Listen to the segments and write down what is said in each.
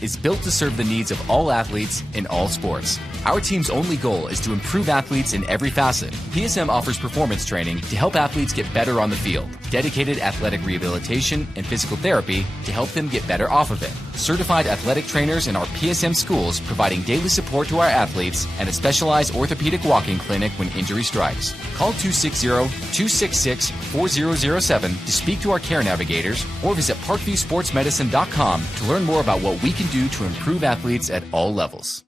is built to serve the needs of all athletes in all sports. Our team's only goal is to improve athletes in every facet. PSM offers performance training to help athletes get better on the field, dedicated athletic rehabilitation and physical therapy to help them get better off of it, certified athletic trainers in our PSM schools providing daily support to our athletes, and a specialized orthopedic walking clinic when injury strikes. Call 260-266-4007 to speak to our care navigators or visit parkviewsportsmedicine.com to learn more about what we can do to improve athletes at all levels.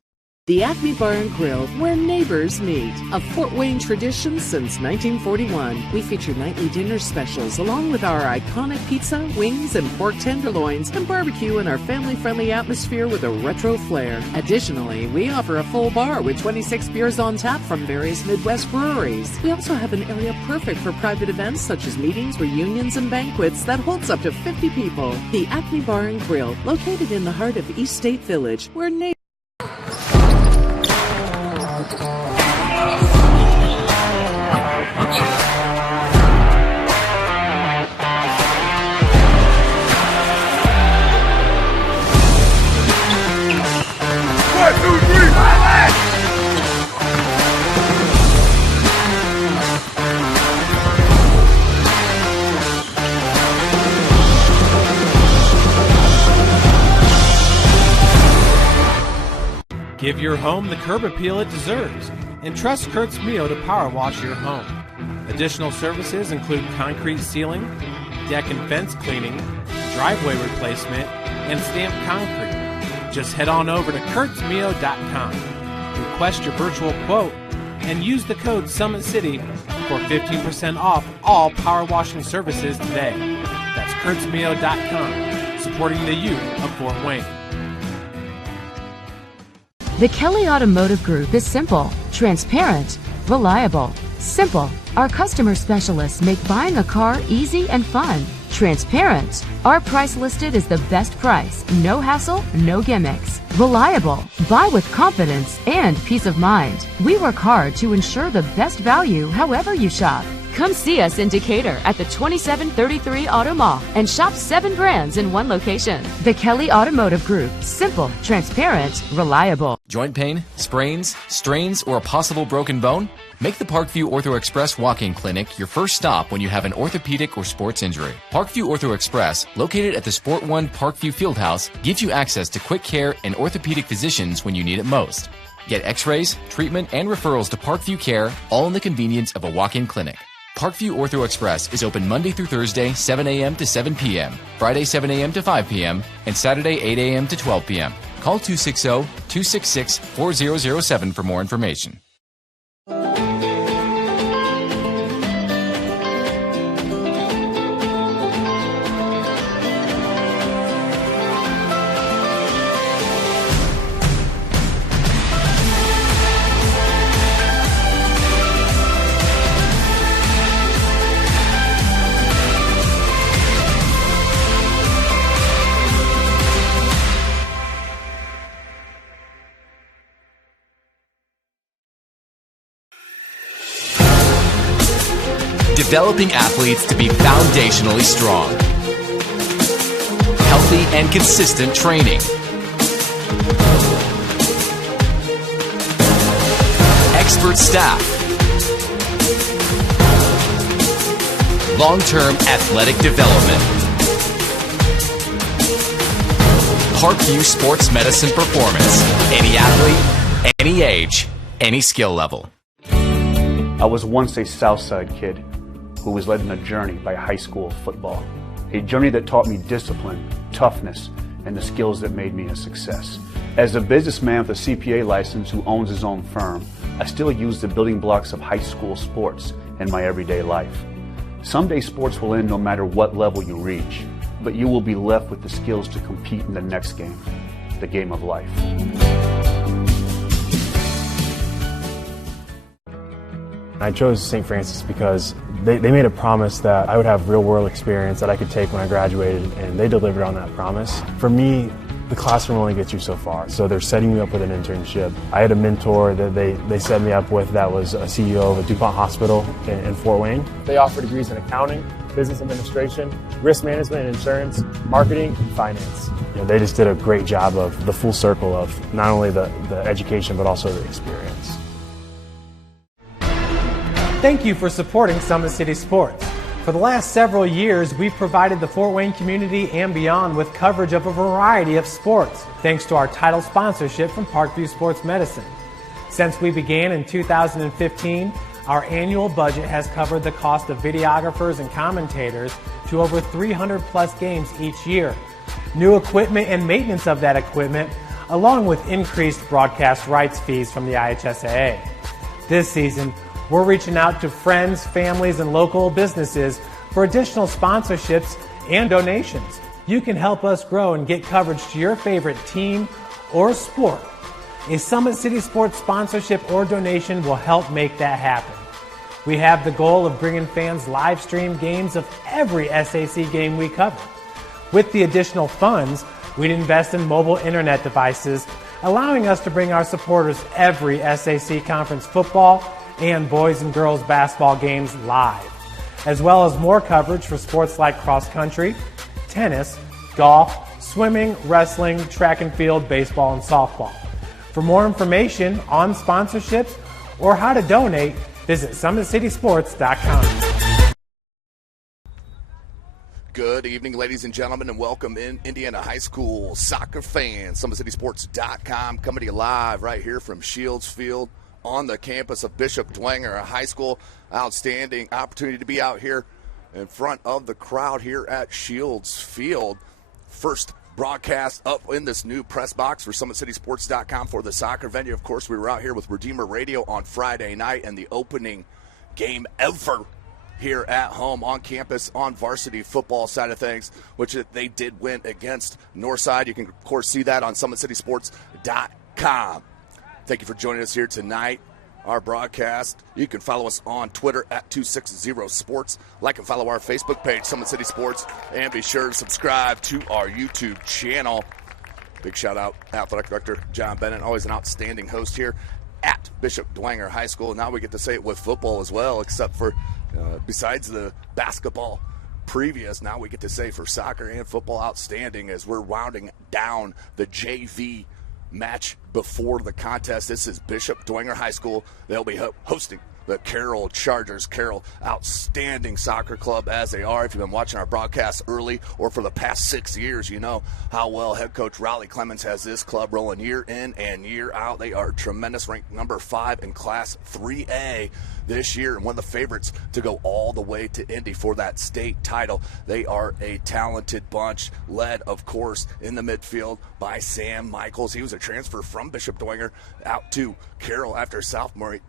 The Acme Bar and Grill, where neighbors meet. A Fort Wayne tradition since 1941. We feature nightly dinner specials along with our iconic pizza, wings, and pork tenderloins, and barbecue in our family-friendly atmosphere with a retro flair. Additionally, we offer a full bar with 26 beers on tap from various Midwest breweries. We also have an area perfect for private events such as meetings, reunions, and banquets that holds up to 50 people. The Acme Bar and Grill, located in the heart of East State Village, where neighbors... Give your home the curb appeal it deserves and trust Kurt's Mio to power wash your home. Additional services include concrete sealing, deck and fence cleaning, driveway replacement, and stamped concrete. Just head on over to kurtzmio.com, request your virtual quote, and use the code SummitCity for 15% off all power washing services today. That's kurtzmio.com, supporting the youth of Fort Wayne. The Kelly Automotive Group is simple, transparent, reliable. Simple. Our customer specialists make buying a car easy and fun. Transparent. Our price listed is the best price. No hassle, no gimmicks. Reliable. Buy with confidence and peace of mind. We work hard to ensure the best value however you shop. Come see us in Decatur at the 2733 Auto Mall and shop 7 brands in one location. The Kelly Automotive Group. Simple, transparent, reliable. Joint pain, sprains, strains, or a possible broken bone? Make the Parkview Ortho Express walk-in clinic your first stop when you have an orthopedic or sports injury. Parkview Ortho Express, located at the Sport One Parkview Fieldhouse, gives you access to quick care and orthopedic physicians when you need it most. Get x-rays, treatment, and referrals to Parkview Care, all in the convenience of a walk-in clinic. Parkview Ortho Express is open Monday through Thursday, 7 a.m. to 7 p.m., Friday, 7 a.m. to 5 p.m., and Saturday, 8 a.m. to 12 p.m. Call 260-266-4007 for more information. Developing athletes to be foundationally strong. Healthy and consistent training. Expert staff. Long-term athletic development. Parkview Sports Medicine Performance. Any athlete, any age, any skill level. I was once a Southside kid who was led on a journey by high school football. A journey that taught me discipline, toughness, and the skills that made me a success. As a businessman with a CPA license who owns his own firm, I still use the building blocks of high school sports in my everyday life. Someday sports will end no matter what level you reach, but you will be left with the skills to compete in the next game, the game of life. I chose St. Francis because they made a promise that I would have real-world experience that I could take when I graduated, and they delivered on that promise. For me, the classroom only gets you so far, so they're setting me up with an internship. I had a mentor that they set me up with that was a CEO of a DuPont hospital in Fort Wayne. They offer degrees in accounting, business administration, risk management and insurance, marketing, and finance. They just did a great job of the full circle of not only the education but also the experience. Thank you for supporting Summit City Sports. For the last several years, we've provided the Fort Wayne community and beyond with coverage of a variety of sports, thanks to our title sponsorship from Parkview Sports Medicine. Since we began in 2015, our annual budget has covered the cost of videographers and commentators to over 300 plus games each year. New equipment and maintenance of that equipment, along with increased broadcast rights fees from the IHSAA. This season, we're reaching out to friends, families, and local businesses for additional sponsorships and donations. You can help us grow and get coverage to your favorite team or sport. A Summit City Sports sponsorship or donation will help make that happen. We have the goal of bringing fans live stream games of every SAC game we cover. With the additional funds, we'd invest in mobile internet devices, allowing us to bring our supporters every SAC conference football and boys and girls basketball games live, as well as more coverage for sports like cross country, tennis, golf, swimming, wrestling, track and field, baseball, and softball. For more information on sponsorships or how to donate, visit SummitCitySports.com. Good evening, ladies and gentlemen, and welcome in Indiana High School soccer fans. SummitCitySports.com coming to you live right here from Shields Field on the campus of Bishop Dwenger High School. Outstanding opportunity to be out here in front of the crowd here at Shields Field. First broadcast up in this new press box for SummitCitySports.com for the soccer venue. Of course, we were out here with Redeemer Radio on Friday night and the opening game ever here at home on campus on varsity football side of things, which they did win against Northside. You can, of course, see that on SummitCitySports.com. Thank you for joining us here tonight. Our broadcast. You can follow us on Twitter at 260sports. Like and follow our Facebook page, Summit City Sports, and be sure to subscribe to our YouTube channel. Big shout out, Athletic Director John Bennett, always an outstanding host here at Bishop Dwenger High School. Now we get to say it with football as well, except for besides the basketball previous, now we get to say for soccer and football outstanding as we're rounding down the JV match before the contest. This is Bishop Dwenger High School. They'll be hosting the Carroll Chargers. Carroll, outstanding soccer club as they are. If you've been watching our broadcasts early or for the past 6 years, you know how well head coach Riley Clemens has this club rolling year in and year out. They are tremendous, ranked number 5 in Class 3A this year, and one of the favorites to go all the way to Indy for that state title. They are a talented bunch, led, of course, in the midfield by Sam Michaels. He was a transfer from Bishop Dwenger out to Carroll after sophomore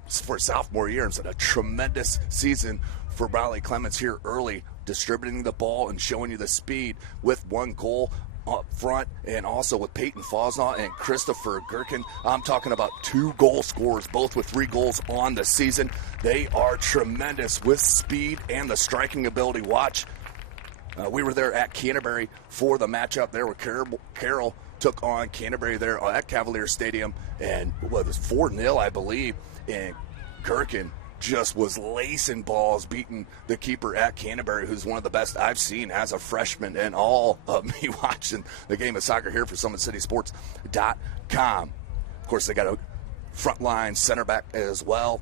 year. It's a tremendous season for Riley Clemens here early, distributing the ball and showing you the speed with one goal up front, and also with Peyton Fosnaw and Christopher Gherkin. I'm talking about 2 goal scorers, both with 3 goals on the season. They are tremendous with speed and the striking ability. Watch. We were there at Canterbury for the matchup there where Carroll took on Canterbury there at Cavalier Stadium, and it was 4-0, I believe, and Gherkin just was lacing balls, beating the keeper at Canterbury, who's one of the best I've seen as a freshman, and all of me watching the game of soccer here for SummitCitySports.com. Of course, they got a frontline center back as well.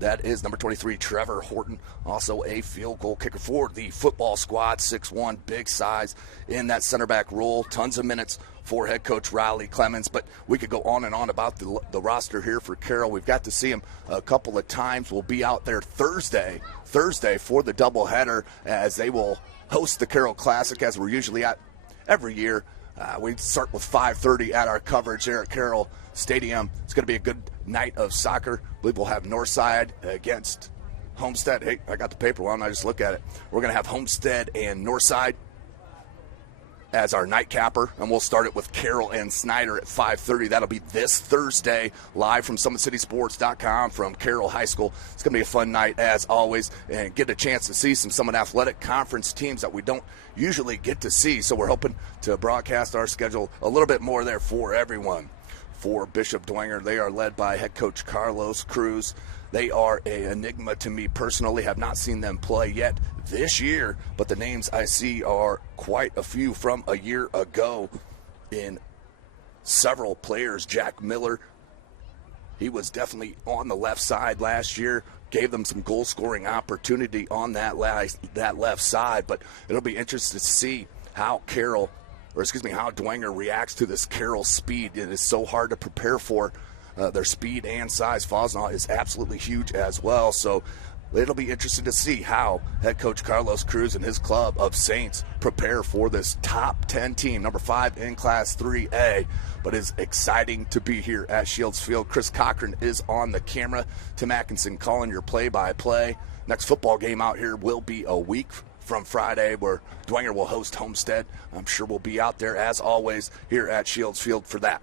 That is number 23, Trevor Horton, also a field goal kicker for the football squad, 6'1", big size in that center back role. Tons of minutes for head coach Riley Clemens, but we could go on and on about the roster here for Carroll. We've got to see him a couple of times. We'll be out there Thursday for the doubleheader as they will host the Carroll Classic, as we're usually at every year. We start with 5:30 at our coverage there at Carroll Stadium. It's going to be a good night of soccer. I believe we'll have Northside against Homestead. Hey, I got the paper. Why don't I just look at it? We're going to have Homestead and Northside as our nightcapper, and we'll start it with Carroll and Snyder at 5:30. That'll be this Thursday, live from SummitCitySports.com from Carroll High School. It's going to be a fun night, as always, and get a chance to see some Summit Athletic Conference teams that we don't usually get to see, so we're hoping to broadcast our schedule a little bit more there for everyone. For Bishop Dwenger, they are led by head coach Carlos Cruz. They are an enigma to me personally. Have not seen them play yet this year, but the names I see are quite a few from a year ago in several players. Jack Miller, he was definitely on the left side last year, gave them some goal-scoring opportunity on that left side, but it'll be interesting to see how how Dwenger reacts to this Carroll speed. It is so hard to prepare for. Their speed and size. Fosnaugh is absolutely huge as well, so it'll be interesting to see how head coach Carlos Cruz and his club of Saints prepare for this top 10 team, number 5 in Class 3A. But it's exciting to be here at Shields Field. Chris Cochran is on the camera. Tim Atkinson calling your play-by-play. Next football game out here will be a week from Friday, where Dwenger will host Homestead. I'm sure we'll be out there, as always, here at Shields Field for that.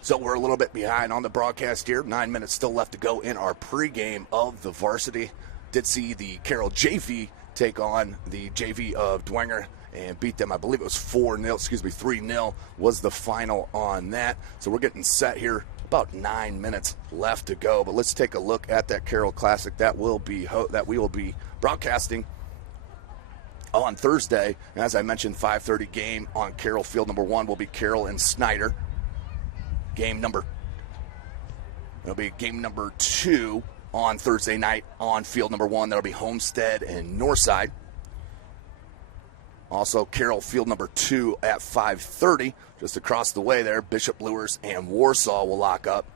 So we're a little bit behind on the broadcast here. 9 minutes still left to go in our pregame of the varsity. Did see the Carroll JV take on the JV of Dwenger and beat them. I believe it was 3-0 was the final on that. So we're getting set here. About 9 minutes left to go. But let's take a look at that Carroll Classic that we will be broadcasting on Thursday. And as I mentioned, 5:30 game on Carroll Field. Number 1 will be Carroll and Snyder. It'll be game number 2 on Thursday night on field number 1. That'll be Homestead and Northside. Also, Carroll field number 2 at 5:30, just across the way there. Bishop Lewis and Warsaw will lock up.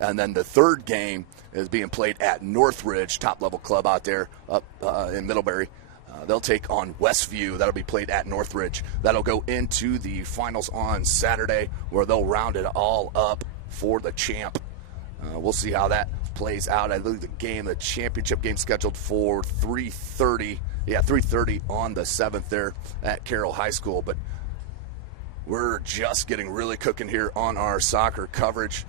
And then the third game is being played at Northridge, top-level club out there up in Middlebury. They'll take on Westview. That'll be played at Northridge. That'll go into the finals on Saturday, where they'll round it all up for the champ. We'll see how that plays out. I believe the championship game scheduled for 3:30. Yeah, 3:30 on the 7th there at Carroll High School. But we're just getting really cooking here on our soccer coverage.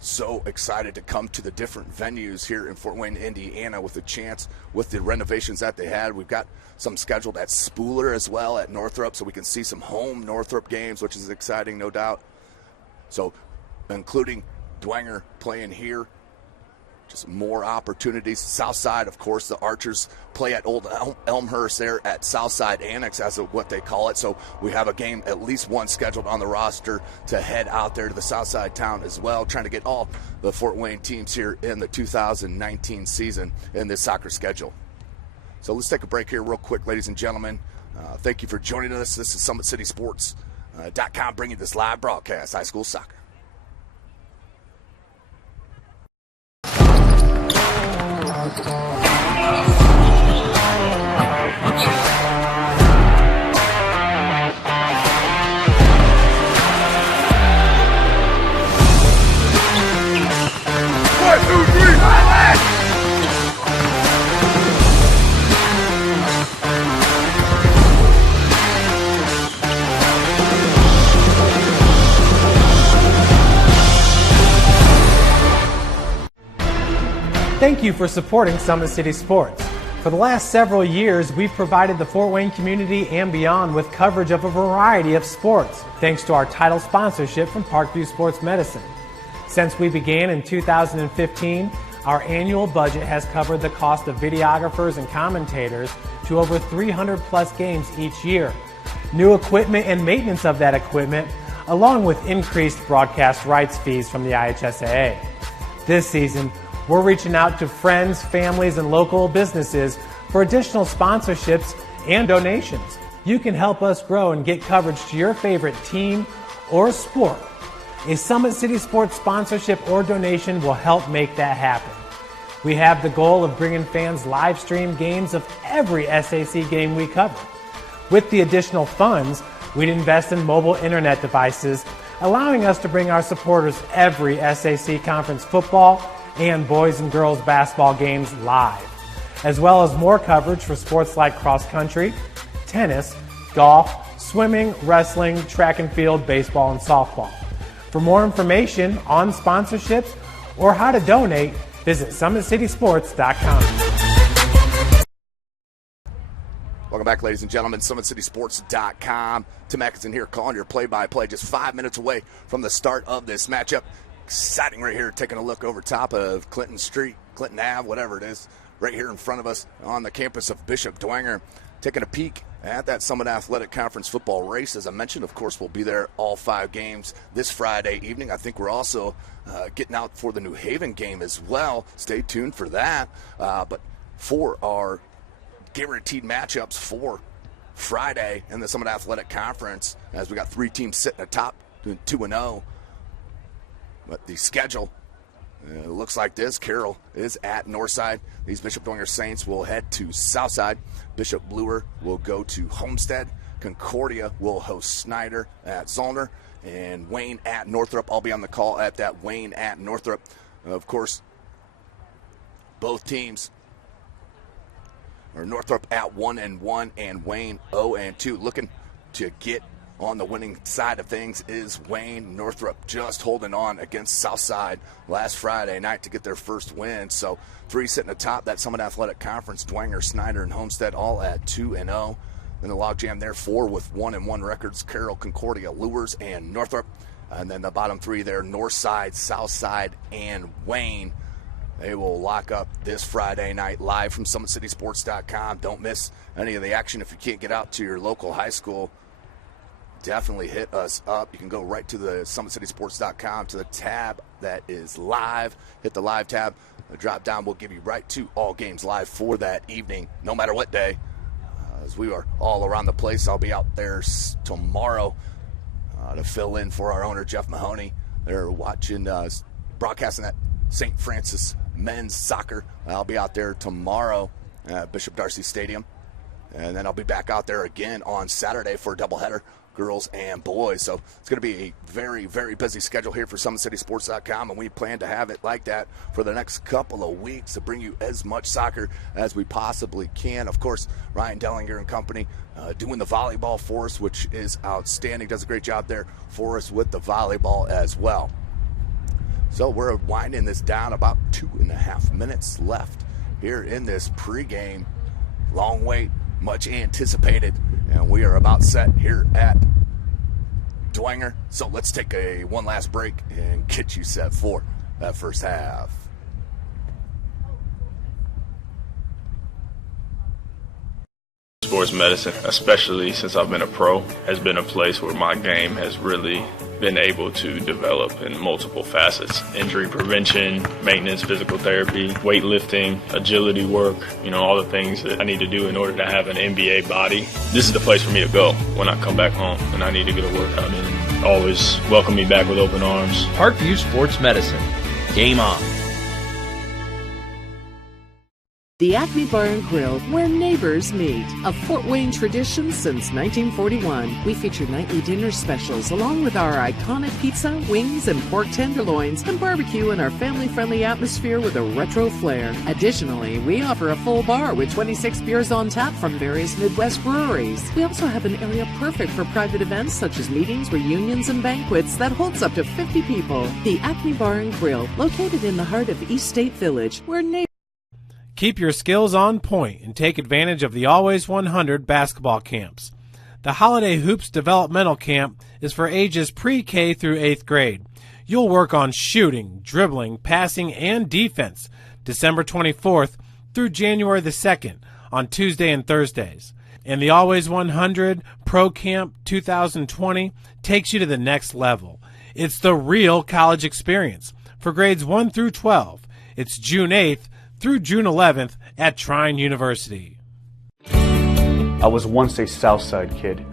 So excited to come to the different venues here in Fort Wayne, Indiana, with a chance with the renovations that they had. We've got some scheduled at Spooler as well at Northrop, so we can see some home Northrop games, which is exciting, no doubt. So including Dwenger playing here, just more opportunities. Southside, of course, the Archers play at Old Elmhurst there at Southside Annex, as of what they call it. So we have a game, at least one scheduled on the roster to head out there to the Southside town as well, trying to get all the Fort Wayne teams here in the 2019 season in this soccer schedule. So let's take a break here real quick, ladies and gentlemen. Thank you for joining us. This is SummitCitySports.com bringing this live broadcast, high school soccer. Thank you for supporting Summit City Sports. For the last several years, we've provided the Fort Wayne community and beyond with coverage of a variety of sports, thanks to our title sponsorship from Parkview Sports Medicine. Since we began in 2015, our annual budget has covered the cost of videographers and commentators to over 300 plus games each year. New equipment and maintenance of that equipment, along with increased broadcast rights fees from the IHSAA. This season, we're reaching out to friends, families, and local businesses for additional sponsorships and donations. You can help us grow and get coverage to your favorite team or sport. A Summit City Sports sponsorship or donation will help make that happen. We have the goal of bringing fans live stream games of every SAC game we cover. With the additional funds, we'd invest in mobile internet devices, allowing us to bring our supporters every SAC conference football and boys and girls basketball games live, as well as more coverage for sports like cross country, tennis, golf, swimming, wrestling, track and field, baseball, and softball. For more information on sponsorships or how to donate, visit SummitCitySports.com. Welcome back, ladies and gentlemen. SummitCitySports.com. Tim Atkinson here calling your play-by-play, just 5 minutes away from the start of this matchup. Exciting right here, taking a look over top of Clinton Street, Clinton Ave, whatever it is, right here in front of us on the campus of Bishop Dwenger. Taking a peek at that Summit Athletic Conference football race. As I mentioned, of course, we'll be there all 5 games this Friday evening. I think we're also getting out for the New Haven game as well. Stay tuned for that. But for our guaranteed matchups for Friday in the Summit Athletic Conference, as we got 3 teams sitting atop, doing 2-0. But the schedule looks like this. Carroll is at Northside. These Bishop Dwenger Saints will head to Southside. Bishop Bloor will go to Homestead. Concordia will host Snyder at Zollner. And Wayne at Northrop. I'll be on the call at that Wayne at Northrop. Of course, both teams are Northrop at 1-1 and Wayne 0-2. Looking to get on the winning side of things is Wayne. Northrop just holding on against Southside last Friday night to get their first win. So 3 sitting atop that Summit Athletic Conference. Dwenger, Snyder, and Homestead all at 2-0. Then the logjam there, 4 with 1-1 records. Carroll, Concordia, Lures, and Northrop. And then the bottom 3 there, Northside, Southside, and Wayne. They will lock up this Friday night live from SummitCitySports.com. Don't miss any of the action if you can't get out to your local high school. Definitely hit us up. You can go right to the SummitCitySports.com to the tab that is live. Hit the live tab. The drop down will give you right to all games live for that evening, no matter what day. As we are all around the place, I'll be out there tomorrow to fill in for our owner, Jeff Mahoney. They're watching, broadcasting at St. Francis men's soccer. I'll be out there tomorrow at Bishop Darcy Stadium. And then I'll be back out there again on Saturday for a doubleheader, girls and boys. So it's going to be a very, very busy schedule here for SummitCitySports.com, and we plan to have it like that for the next couple of weeks to bring you as much soccer as we possibly can. Of course, Ryan Dellinger and company doing the volleyball for us, which is outstanding. Does a great job there for us with the volleyball as well. So we're winding this down, about 2.5 minutes left here in this pregame. Long wait, much anticipated, and we are about set here at Dwenger. So let's take one last break and get you set for that first half. Sports medicine, especially since I've been a pro, has been a place where my game has really been able to develop in multiple facets. Injury prevention, maintenance, physical therapy, weightlifting, agility work, all the things that I need to do in order to have an NBA body. This is the place for me to go when I come back home and I need to get a workout in. Always welcome me back with open arms. Parkview Sports Medicine. Game on. The Acme Bar and Grill, where neighbors meet. A Fort Wayne tradition since 1941. We feature nightly dinner specials along with our iconic pizza, wings, and pork tenderloins, and barbecue in our family-friendly atmosphere with a retro flair. Additionally, we offer a full bar with 26 beers on tap from various Midwest breweries. We also have an area perfect for private events such as meetings, reunions, and banquets that holds up to 50 people. The Acme Bar and Grill, located in the heart of East State Village, where neighbors... Keep your skills on point and take advantage of the Always 100 basketball camps. The Holiday Hoops Developmental Camp is for ages pre-K through 8th grade. You'll work on shooting, dribbling, passing, and defense December 24th through January the 2nd on Tuesday and Thursdays. And the Always 100 Pro Camp 2020 takes you to the next level. It's the real college experience for grades 1 through 12. It's June 8th through June 11th at Trine University. I was once a Southside kid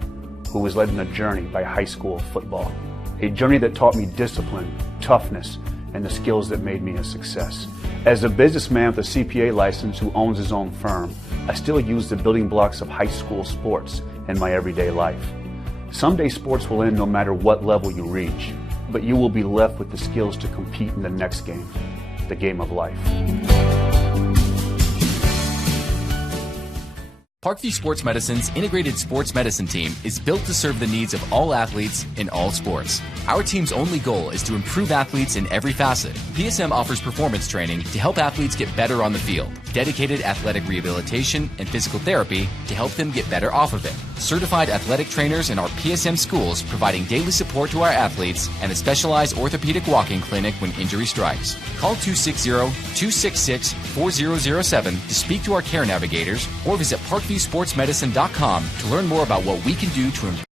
who was led on a journey by high school football. A journey that taught me discipline, toughness, and the skills that made me a success. As a businessman with a CPA license who owns his own firm, I still use the building blocks of high school sports in my everyday life. Someday sports will end no matter what level you reach, but you will be left with the skills to compete in the next game, the game of life. Parkview Sports Medicine's integrated sports medicine team is built to serve the needs of all athletes in all sports. Our team's only goal is to improve athletes in every facet. PSM offers performance training to help athletes get better on the field, dedicated athletic rehabilitation and physical therapy to help them get better off of it, certified athletic trainers in our PSM schools providing daily support to our athletes, and a specialized orthopedic walking clinic when injury strikes. Call 260-266-4007 to speak to our care navigators or visit ParkviewSportsMedicine.com to learn more about what we can do to improve.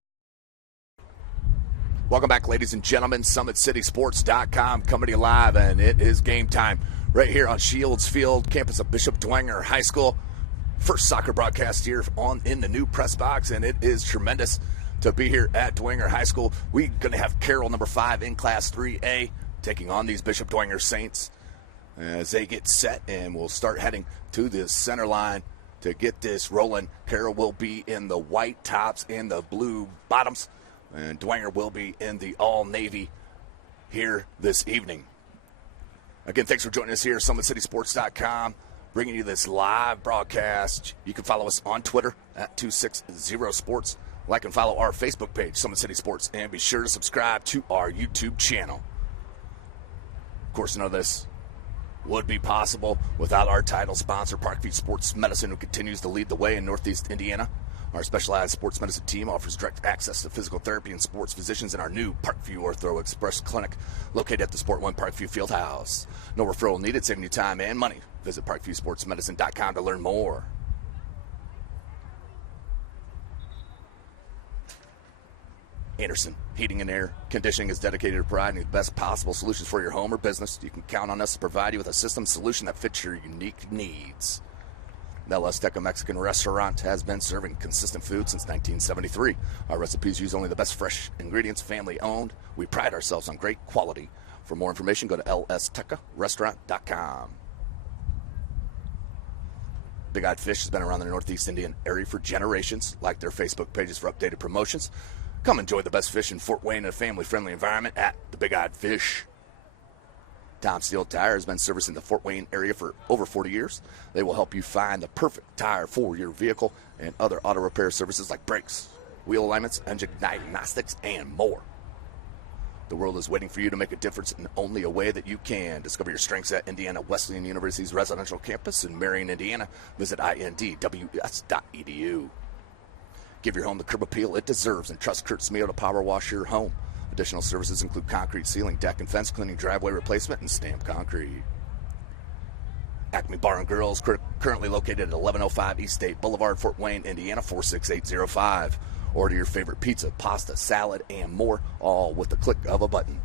Welcome back, ladies and gentlemen. SummitCitySports.com coming to you live, and it is game time right here on Shields Field, campus of Bishop Dwenger High School. First soccer broadcast here in the new press box, and it is tremendous to be here at Dwenger High School. We're going to have Carroll, number 5 in Class 3A, taking on these Bishop Dwenger Saints as they get set, and we'll start heading to the center line to get this rolling. Carroll will be in the white tops and the blue bottoms, and Dwenger will be in the all-navy here this evening. Again, thanks for joining us here at SummitCitySports.com, bringing you this live broadcast. You can follow us on Twitter at 260sports. Like and follow our Facebook page, Summit City Sports, and be sure to subscribe to our YouTube channel. Of course, none of this would be possible without our title sponsor, Parkview Sports Medicine, who continues to lead the way in Northeast Indiana. Our specialized sports medicine team offers direct access to physical therapy and sports physicians in our new Parkview Ortho Express Clinic located at the Sport 1 Parkview Fieldhouse. No referral needed, saving you time and money. Visit ParkviewSportsMedicine.com to learn more. Anderson Heating and Air Conditioning is dedicated to providing the best possible solutions for your home or business. You can count on us to provide you with a system solution that fits your unique needs. The La Azteca Mexican restaurant has been serving consistent food since 1973. Our recipes use only the best fresh ingredients, family owned. We pride ourselves on great quality. For more information, go to laztecarestaurant.com. Big Eyed Fish has been around the Northeast Indian area for generations. Like their Facebook pages for updated promotions. Come enjoy the best fish in Fort Wayne in a family-friendly environment at the Big Eyed Fish. Tom Steel Tire has been servicing the Fort Wayne area for over 40 years. They will help you find the perfect tire for your vehicle and other auto repair services like brakes, wheel alignments, engine diagnostics, and more. The world is waiting for you to make a difference in only a way that you can. Discover your strengths at Indiana Wesleyan University's residential campus in Marion, Indiana. Visit indws.edu. Give your home the curb appeal it deserves and trust Kurt Smeo to power wash your home. Additional services include concrete ceiling, deck and fence cleaning, driveway replacement, and stamped concrete. Acme Bar and Grill is currently located at 1105 East State Boulevard, Fort Wayne, Indiana, 46805. Order your favorite pizza, pasta, salad, and more, all with the click of a button.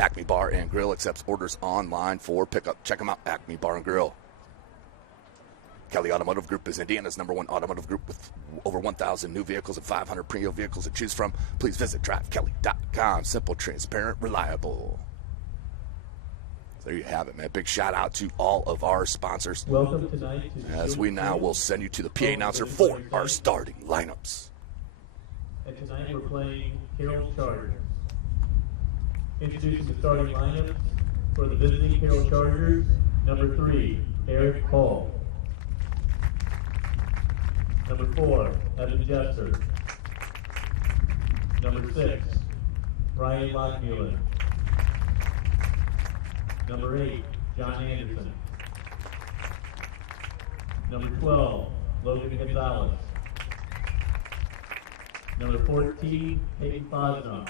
Acme Bar and Grill accepts orders online for pickup. Check them out, Acme Bar and Grill. Kelly Automotive Group is Indiana's #1 automotive group with over 1,000 new vehicles and 500 pre-owned vehicles to choose from. Please visit drivekelly.com. Simple, transparent, reliable. There you have it, man. Big shout out to all of our sponsors. Welcome tonight to as we now will send you to the PA announcer for our starting lineups. And tonight we're playing Carroll Chargers. Introducing the starting lineup for the visiting Carroll Chargers. Number 3, Eric Hall. Number 4, Evan Jesser. Number 6, Brian Lockmuller. Number 8, John Anderson. Number 12, Logan Gonzalez. Number 14, Peyton Fosnall.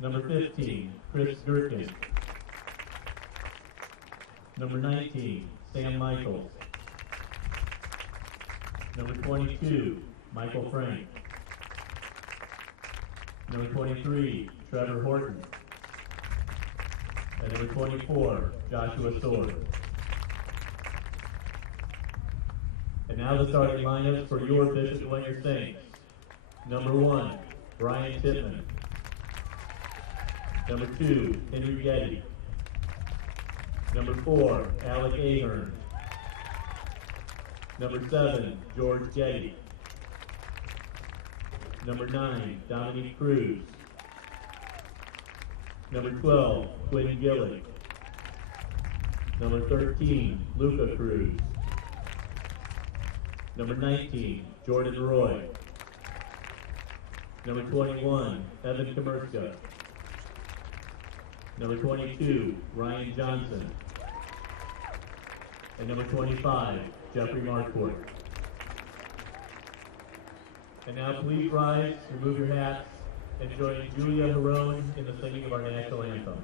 Number 15, Chris Gherkin. Number 19, Sam Michaels. Number 22, Michael Frank. Number 23, Trevor Horton. And number 24, Joshua Sword. And now the starting lineups for your Bishop Dwenger Saints. Number 1, Brian Tittman. Number 2, Henry Getty. Number 4, Alec Ahern. Number 7, George Getty. Number 9, Dominique Cruz. Number 12, Quinn Gillick. Number 13, Luca Cruz. Number 19, Jordan Roy. Number 21, Evan Kamerska. Number 22, Ryan Johnson. And number 25, Jeffrey Marquardt. And now please rise, remove your hats, and join Julia Harone in the singing of our national anthem.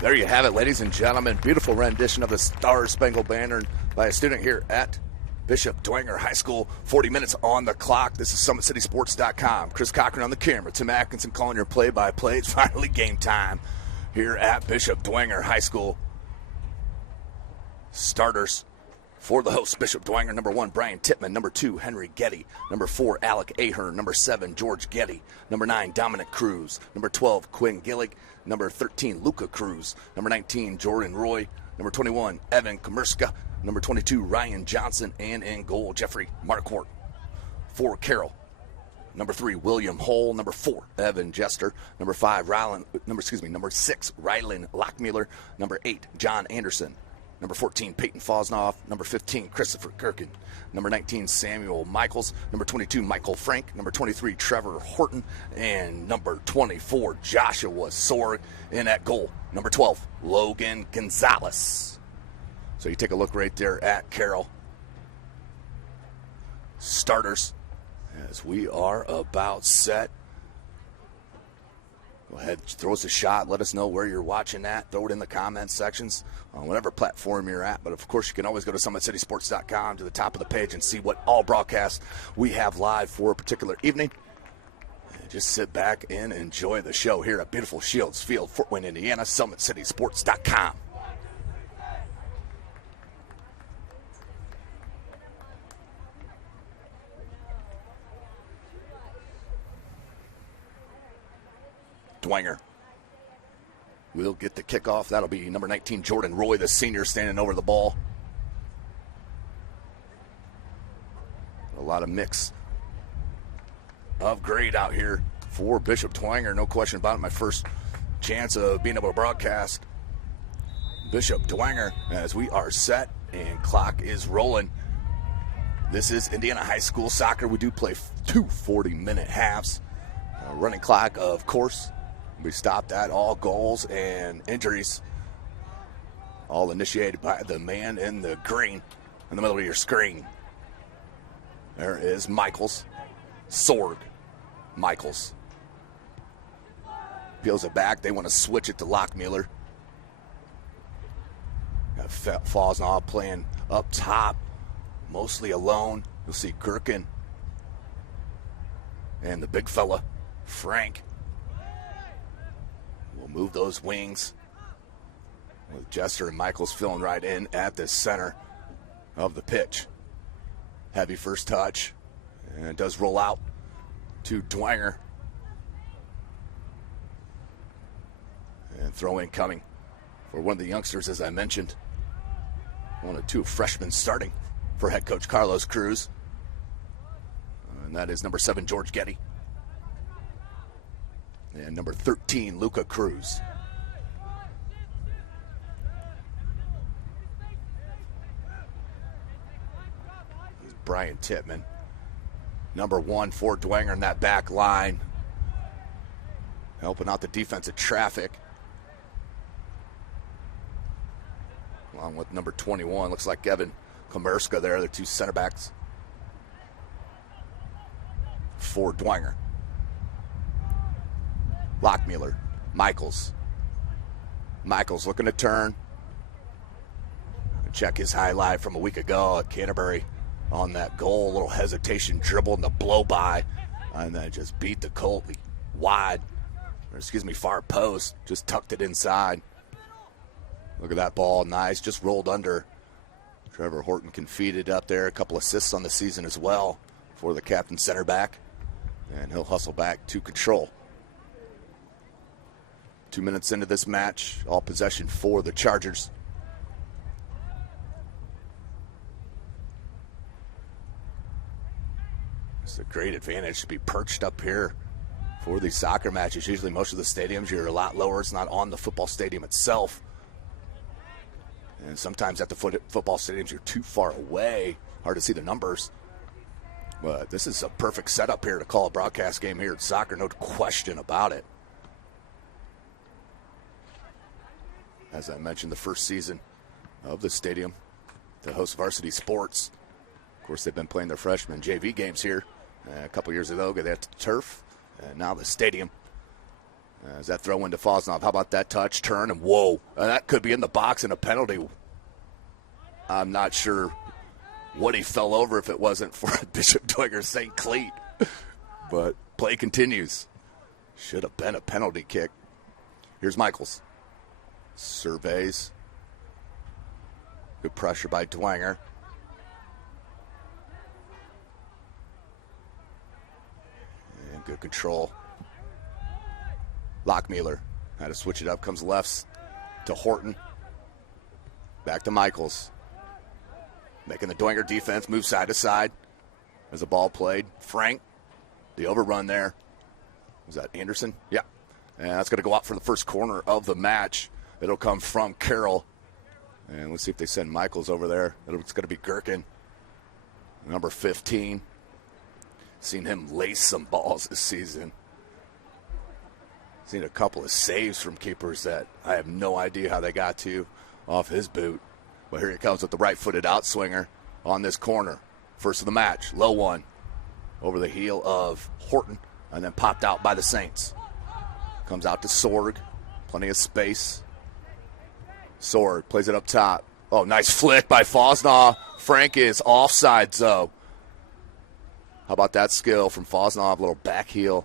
There you have it, ladies and gentlemen. Beautiful rendition of the Star Spangled Banner by a student here at Bishop Dwenger High School. 40 minutes on the clock. This is SummitCitySports.com. Chris Cochran on the camera. Tim Atkinson calling your play-by-play. It's finally game time here at Bishop Dwenger High School. Starters for the host, Bishop Dwenger. Number 1, Brian Tittman. Number 2, Henry Getty. Number 4, Alec Ahern. Number 7, George Getty. Number 9, Dominic Cruz. Number 12, Quinn Gillig. Number 13, Luca Cruz. Number 19, Jordan Roy. Number 21, Evan Kamerska. Number 22, Ryan Johnson. And in goal, Jeffrey Marquardt. For Carroll. Number 3, William Hull. Number 4, Evan Jester. Number 6, Rylan Lockmuller. Number 8, John Anderson. Number 14, Peyton Fosnoff. Number 15, Christopher Kirkin. Number 19, Samuel Michaels. Number 22, Michael Frank. Number 23, Trevor Horton. And number 24, Joshua Sorg in at goal. Number 12, Logan Gonzalez. So you take a look right there at Carroll. Starters as we are about set. Go ahead, throw us a shot. Let us know where you're watching at. Throw it in the comments sections on whatever platform you're at. But, of course, you can always go to SummitCitySports.com to the top of the page and see what all broadcasts we have live for a particular evening. And just sit back and enjoy the show here at beautiful Shields Field, Fort Wayne, Indiana, SummitCitySports.com. Dwenger will get the kickoff. That'll be number 19, Jordan Roy, the senior, standing over the ball. A lot of mix of grade out here for Bishop Dwenger. No question about it. My first chance of being able to broadcast Bishop Dwenger as we are set and clock is rolling. This is Indiana High School soccer. We do play 2 40-minute halves. Running clock, of course. We stopped at all goals and injuries, all initiated by the man in the green in the middle of your screen. There is Michaels, Sorg, Michaels. Peels it back. They want to switch it to Lockmuller. Got Fosnoff playing up top, mostly alone. You'll see Gherkin and the big fella, Frank. We'll move those wings with Jester and Michaels filling right in at the center of the pitch. Heavy first touch, and it does roll out to Dwenger. And throw in coming for one of the youngsters, as I mentioned. One of 2 freshmen starting for head coach Carlos Cruz. And that is number 7, George Getty. And number 13, Luca Cruz. Brian Tittman. Number 1 for Dwenger in that back line. Helping out the defensive traffic. Along with number 21. Looks like Evan Komerska there, the two center backs for Dwenger. Lockmuller. Michaels. Michaels looking to turn. Check his highlight from a week ago at Canterbury on that goal. A little hesitation, dribble in the blow by, and then just beat the Colt wide. Far post. Just tucked it inside. Look at that ball. Nice. Just rolled under. Trevor Horton can feed it up there. A couple assists on the season as well for the captain center back. And he'll hustle back to control. 2 minutes into this match. All possession for the Chargers. It's a great advantage to be perched up here for these soccer matches. Usually most of the stadiums you're a lot lower. It's not on the football stadium itself. And sometimes at the football stadiums you're too far away. Hard to see the numbers. But this is a perfect setup here to call a broadcast game here at soccer. No question about it. As I mentioned, the first season of the stadium to host varsity sports. Of course, they've been playing their freshman JV games here. A couple years ago, they had the turf, and now the stadium. As that throw into Fosnov, how about that touch, turn, and whoa. That could be in the box and a penalty. I'm not sure what he fell over if it wasn't for Bishop Dwenger St. Cleet. But play continues. Should have been a penalty kick. Here's Michaels. Surveys. Good pressure by Dwenger. And good control. Lockmuller had to switch it up. Comes left to Horton. Back to Michaels. Making the Dwenger defense move side to side as the ball played. Frank, the overrun there. Was that Anderson? Yeah. And that's going to go out for the first corner of the match. It'll come from Carroll. And let's see if they send Michaels over there. It's going to be Gherkin, number 15. Seen him lace some balls this season. Seen a couple of saves from keepers that I have no idea how they got to off his boot. But here he comes with the right-footed outswinger on this corner. First of the match, low one. Over the heel of Horton, and then popped out by the Saints. Comes out to Sorg. Plenty of space. Sorg plays it up top. Oh, nice flick by Fosnov. Frank is offside, though. How about that skill from Fosnov? A little back heel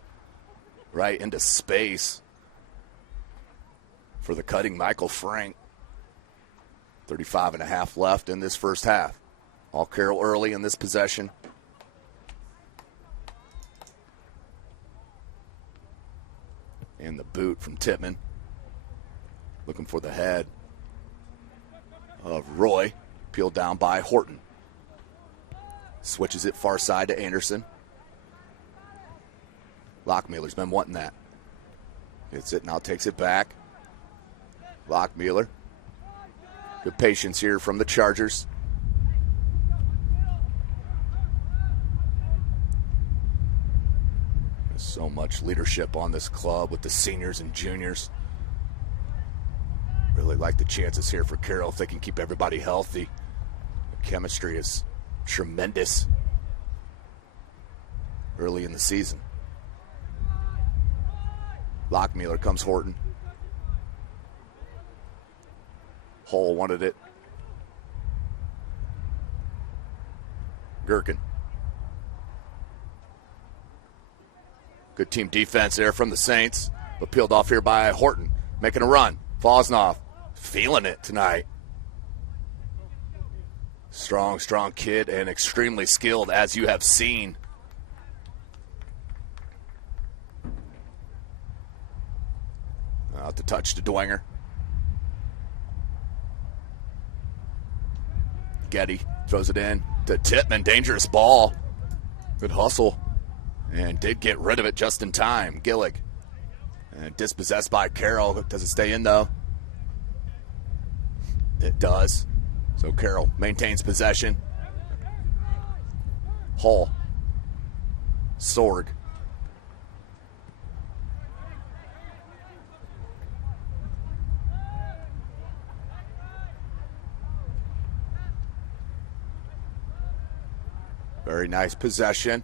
right into space for the cutting Michael Frank. 35.5 left in this first half. All Carroll early in this possession. And the boot from Tittman. Looking for the head of Roy. Peeled down by Horton. Switches it far side to Anderson. Lockmuller's been wanting that. Hits it, now takes it back. Lockmuller. Good patience here from the Chargers. There's so much leadership on this club with the seniors and juniors. Really like the chances here for Carroll if they can keep everybody healthy. The chemistry is tremendous early in the season. Lockmuller comes Horton. Hull wanted it. Gherkin. Good team defense there from the Saints, but peeled off here by Horton. Making a run. Fosnov feeling it tonight. Strong kid and extremely skilled, as you have seen. Out the touch to Dwenger. Getty throws it in to Tittman. Dangerous ball. Good hustle. And did get rid of it just in time. Gillig And dispossessed by Carroll. Does it stay in, though? It does. So Carroll maintains possession. Hall. Sorg. Very nice possession.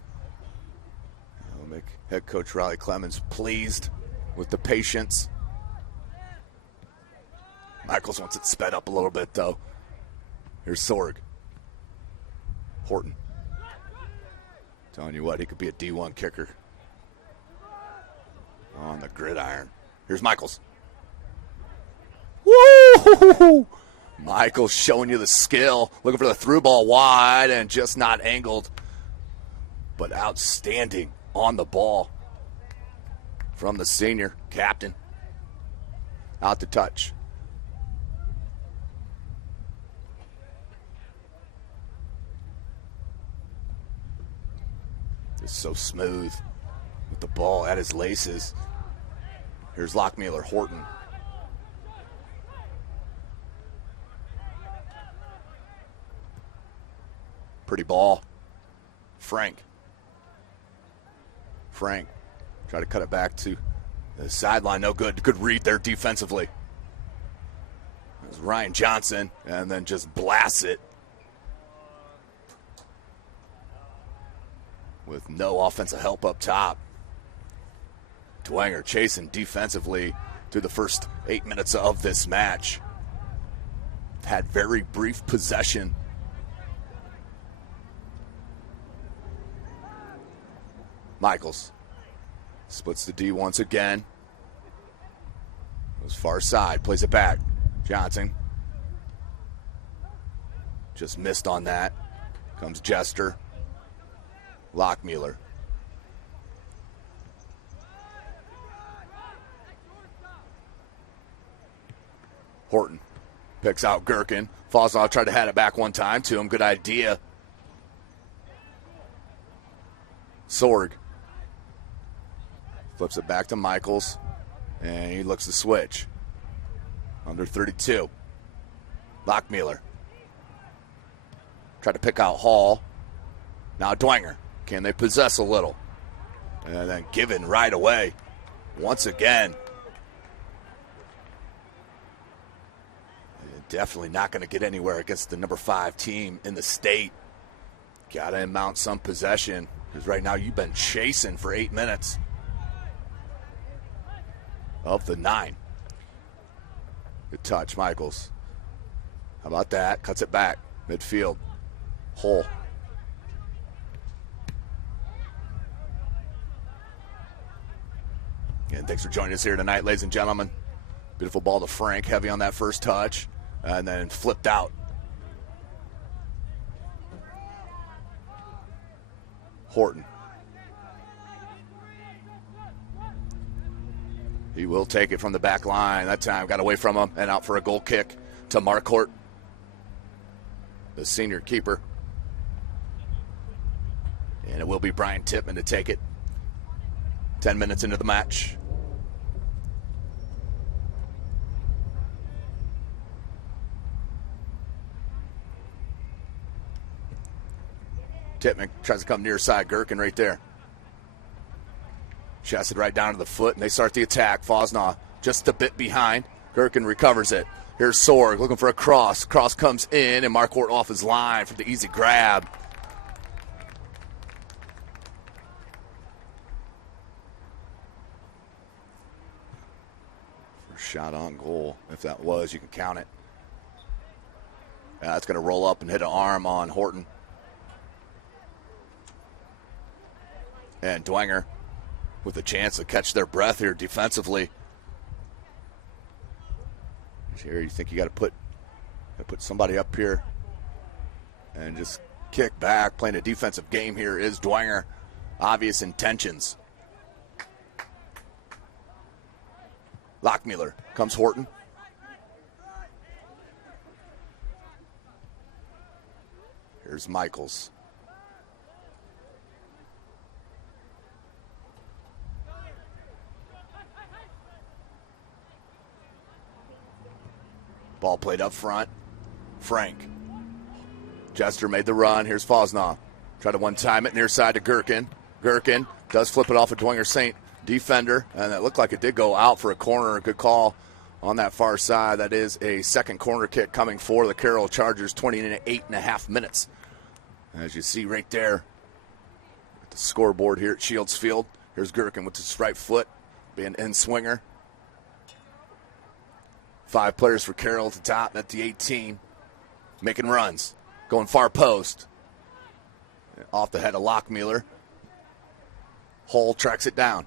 That'll make head coach Riley Clemens pleased with the patience. Michaels wants it sped up a little bit, though. Here's Sorg. Horton. Telling you what, he could be a D1 kicker on the gridiron. Here's Michaels. Woo! Michaels showing you the skill. Looking for the through ball wide and just not angled. But outstanding on the ball from the senior captain. Out to touch. Just so smooth with the ball at his laces. Here's Lockmuller, Horton. Pretty ball. Frank try to cut it back to the sideline. No good. Good read there defensively. It was Ryan Johnson, and then just blasts it with no offensive help up top. Dwenger chasing defensively through the first 8 minutes of this match. Had very brief possession. Michaels splits the D once again. Goes far side, plays it back. Johnson just missed on that. Comes Jester. Lockmuller. Horton picks out Gherkin. Fosnall tried to hat it back one time to him. Good idea. Sorg flips it back to Michaels, and he looks to switch. Under 32. Lockmuller. Tried to pick out Hall. Now Dwenger. Can they possess a little? And then given right away. Once again. Definitely not going to get anywhere against the number 5 team in the state. Got to mount some possession. Because right now you've been chasing for 8 minutes. Of the 9. Good touch, Michaels. How about that? Cuts it back. Midfield. Hole. And thanks for joining us here tonight, ladies and gentlemen. Beautiful ball to Frank. Heavy on that first touch. And then flipped out. Horton. He will take it from the back line. That time got away from him and out for a goal kick to Marquardt, the senior keeper. And it will be Brian Tippmann to take it. 10 minutes into the match. Tippmann tries to come near side. Gherkin right there. Chested right down to the foot, and they start the attack. Fosnaugh just a bit behind. Gherkin recovers it. Here's Sorg looking for a cross. Cross comes in, and Marquardt off his line for the easy grab. First shot on goal. If that was, you can count it. It's going to roll up and hit an arm on Horton. And Dwenger with a chance to catch their breath here defensively. Here you think you got to put somebody up here and just kick back. Playing a defensive game here is Dwenger. Obvious intentions. Lockmuller. Comes Horton. Here's Michaels. Ball played up front. Frank. Jester made the run. Here's Fosnaugh. Try to one-time it near side to Gherkin. Gherkin does flip it off a Dwenger St. defender, and it looked like it did go out for a corner. A good call on that far side. That is a second corner kick coming for the Carroll Chargers, 28.5 minutes. As you see right there at the scoreboard here at Shields Field, here's Gherkin with his right foot, being in swinger. 5 players for Carroll at the top, at the 18, making runs, going far post. Off the head of Lockmuller. Hull tracks it down.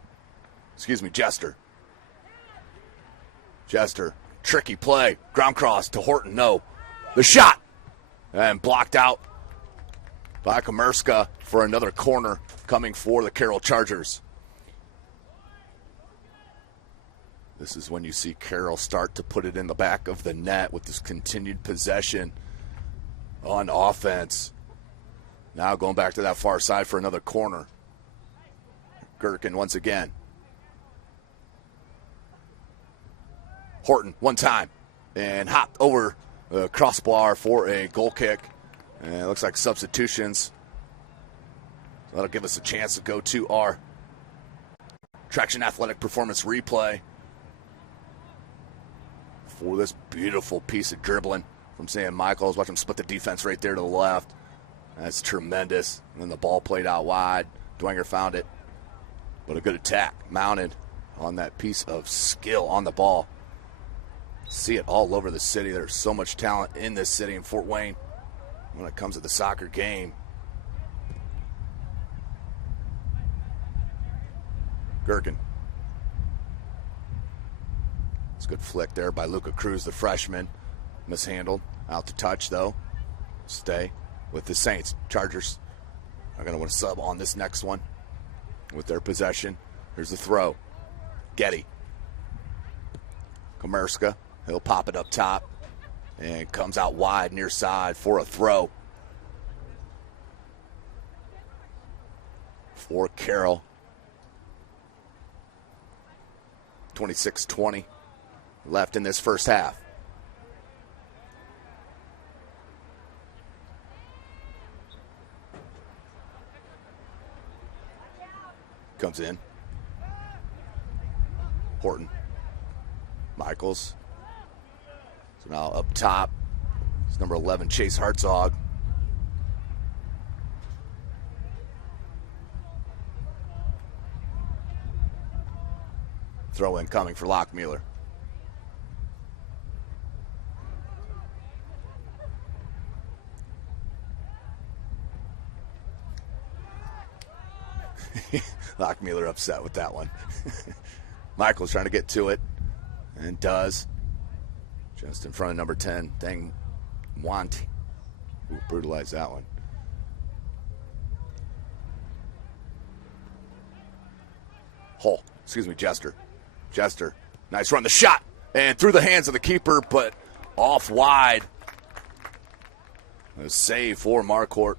Jester. Jester, tricky play. Ground cross to Horton, no. The shot! And blocked out by Komerska for another corner coming for the Carroll Chargers. This is when you see Carroll start to put it in the back of the net with this continued possession on offense. Now going back to that far side for another corner. Gherkin once again. Horton one time and hopped over the crossbar for a goal kick. And it looks like substitutions. So that'll give us a chance to go to our Traction Athletic Performance replay for this beautiful piece of dribbling from Sam Michaels. Watch him split the defense right there to the left. That's tremendous. And then the ball played out wide. Dwenger found it. But a good attack mounted on that piece of skill on the ball. See it all over the city. There's so much talent in this city in Fort Wayne when it comes to the soccer game. Gherkin. It's a good flick there by Luca Cruz, the freshman. Mishandled. Out to touch, though. Stay with the Saints. Chargers are going to want to sub on this next one with their possession. Here's the throw. Getty. Komerska. He'll pop it up top and comes out wide near side for a throw. For Carroll. 26-20 left in this first half. Comes in. Horton. Michaels. So now up top is number 11, Chase Hartzog. Throw in coming for Lockmuller. Lockmuller upset with that one. Michael's trying to get to it, and does. Just in front of number 10, Dang Want. Who brutalized that one. Hull, Jester. Jester, nice run, the shot, and through the hands of the keeper, but off wide. A save for Marquardt.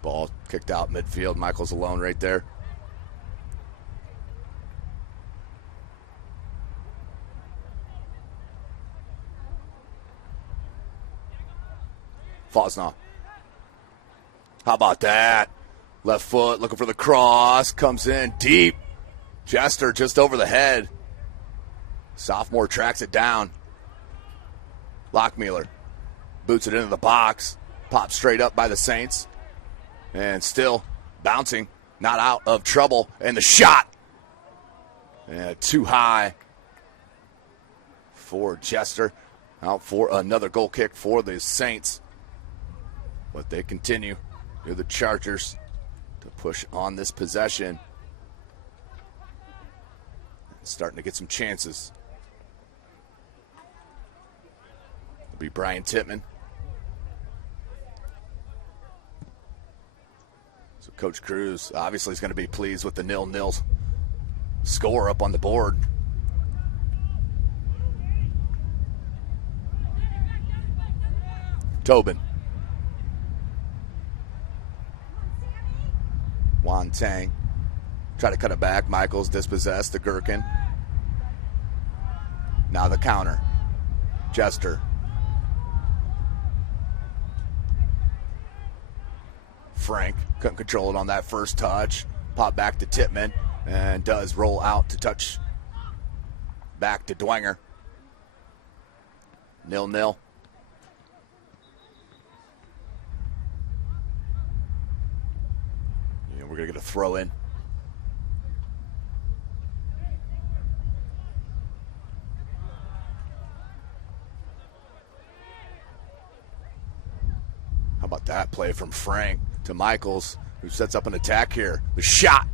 Ball kicked out midfield. Michael's alone right there. Fosnaugh. How about that? Left foot looking for the cross. Comes in deep. Jester just over the head. Sophomore tracks it down. Lockmuller boots it into the box. Pops straight up by the Saints. And still bouncing, not out of trouble. And the shot. And too high for Jester. Out for another goal kick for the Saints. But they continue. They're the Chargers to push on this possession. Starting to get some chances. It'll be Brian Tittman. So Coach Cruz obviously is going to be pleased with the 0-0 score up on the board. Tobin. Wan Tang. Try to cut it back. Michaels dispossessed the Gherkin. Now the counter. Jester. Frank couldn't control it on that first touch. Pop back to Tippmann and does roll out to touch back to Dwenger. 0-0. We're going to get a throw in. How about that play from Frank to Michaels, who sets up an attack here. The shot.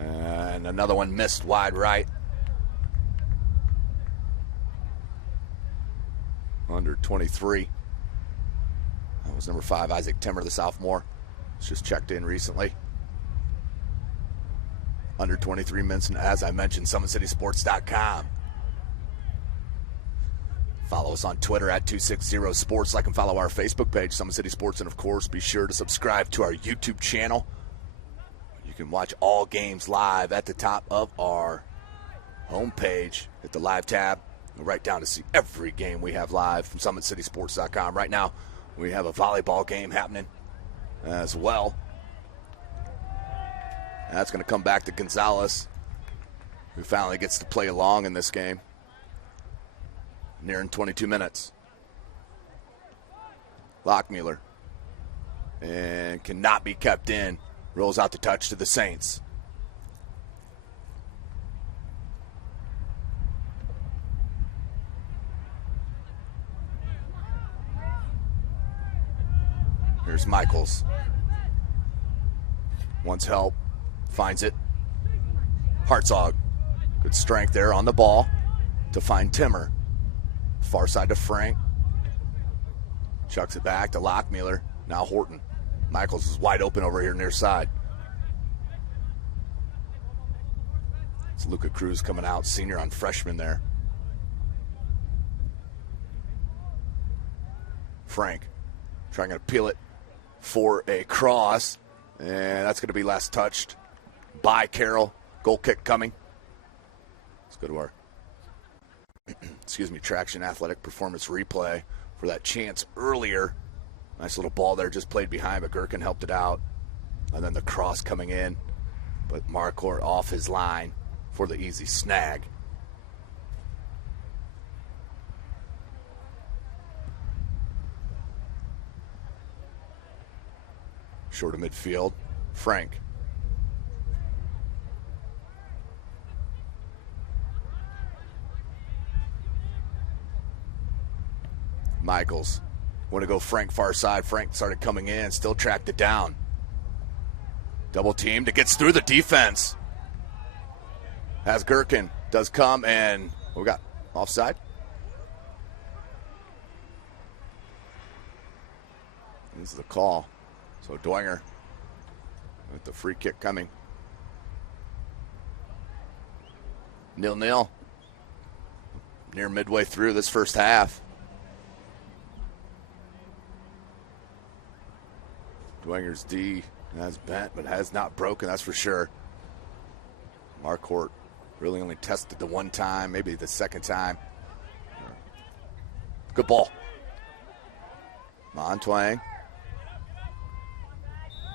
And another one missed wide right. Under 23. That was number 5, Isaac Timmer, the sophomore. He's just checked in recently. Under 23 minutes, and as I mentioned, SummitCitySports.com. Follow us on Twitter at 260sports. Like and follow our Facebook page, Summit City Sports, and of course, be sure to subscribe to our YouTube channel. You can watch all games live at the top of our homepage. Hit the live tab. Go right down to see every game we have live from SummitCitySports.com. Right now, we have a volleyball game happening as well. And that's going to come back to Gonzalez, who finally gets to play along in this game. Nearing 22 minutes. Lockmuller. And cannot be kept in. Rolls out the touch to the Saints. Here's Michaels. Wants help. Finds it. Hartzog. Good strength there on the ball to find Timmer. Far side to Frank. Chucks it back to Lockmuller. Now Horton. Michaels is wide open over here near side. It's Luca Cruz coming out, senior on freshman there. Frank trying to peel it for a cross. And that's going to be last touched by Carroll. Goal kick coming. Let's go to our Traction Athletic Performance replay for that chance earlier. Nice little ball there, just played behind, but Gherkin helped it out. And then the cross coming in, but Marcourt off his line for the easy snag. Short of midfield, Frank. Michaels. Want to go Frank far side. Frank started coming in, still tracked it down. Double teamed. It gets through the defense. Has Gherkin. Does come, and we got offside. This is the call. So Dwenger with the free kick coming. 0-0. Near midway through this first half. Dwenger's D has bent, but has not broken, that's for sure. Marcourt really only tested the one time, maybe the second time. Good ball. Montwang.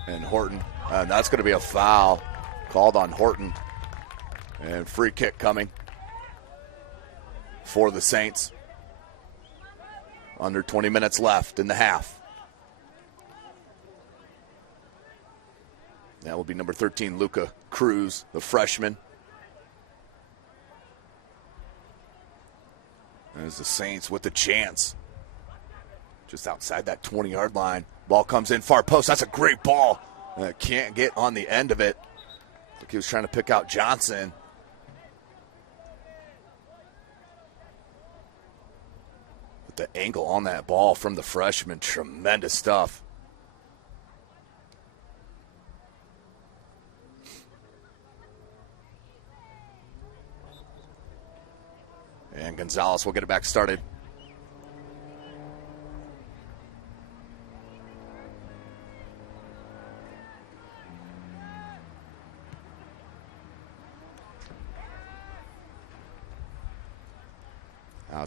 And Horton. That's going to be a foul called on Horton. And free kick coming for the Saints. Under 20 minutes left in the half. That will be number 13, Luca Cruz, the freshman. There's the Saints with the chance. Just outside that 20-yard line. Ball comes in, far post. That's a great ball. Can't get on the end of it. Like he was trying to pick out Johnson. But the angle on that ball from the freshman, tremendous stuff. And Gonzalez will get it back started.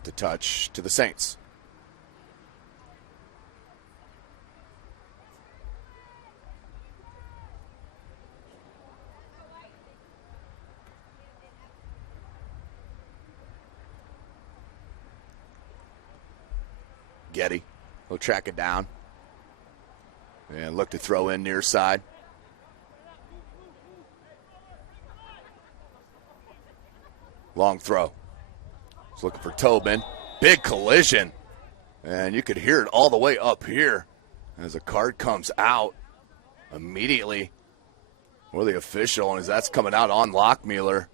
Out to touch to the Saints. Getty will track it down and look to throw in near side. Long throw. He's looking for Tobin. Big collision. And you could hear it all the way up here as a card comes out immediately for the official, and as that's coming out on Lockmuller.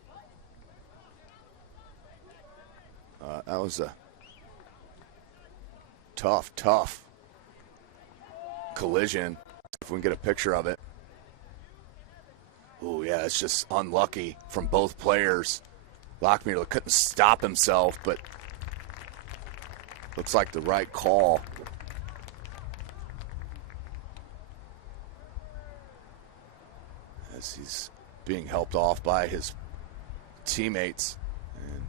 That was a tough collision. If we can get a picture of it. Oh, yeah, it's just unlucky from both players. Lockmuller couldn't stop himself, but looks like the right call. As he's being helped off by his teammates. And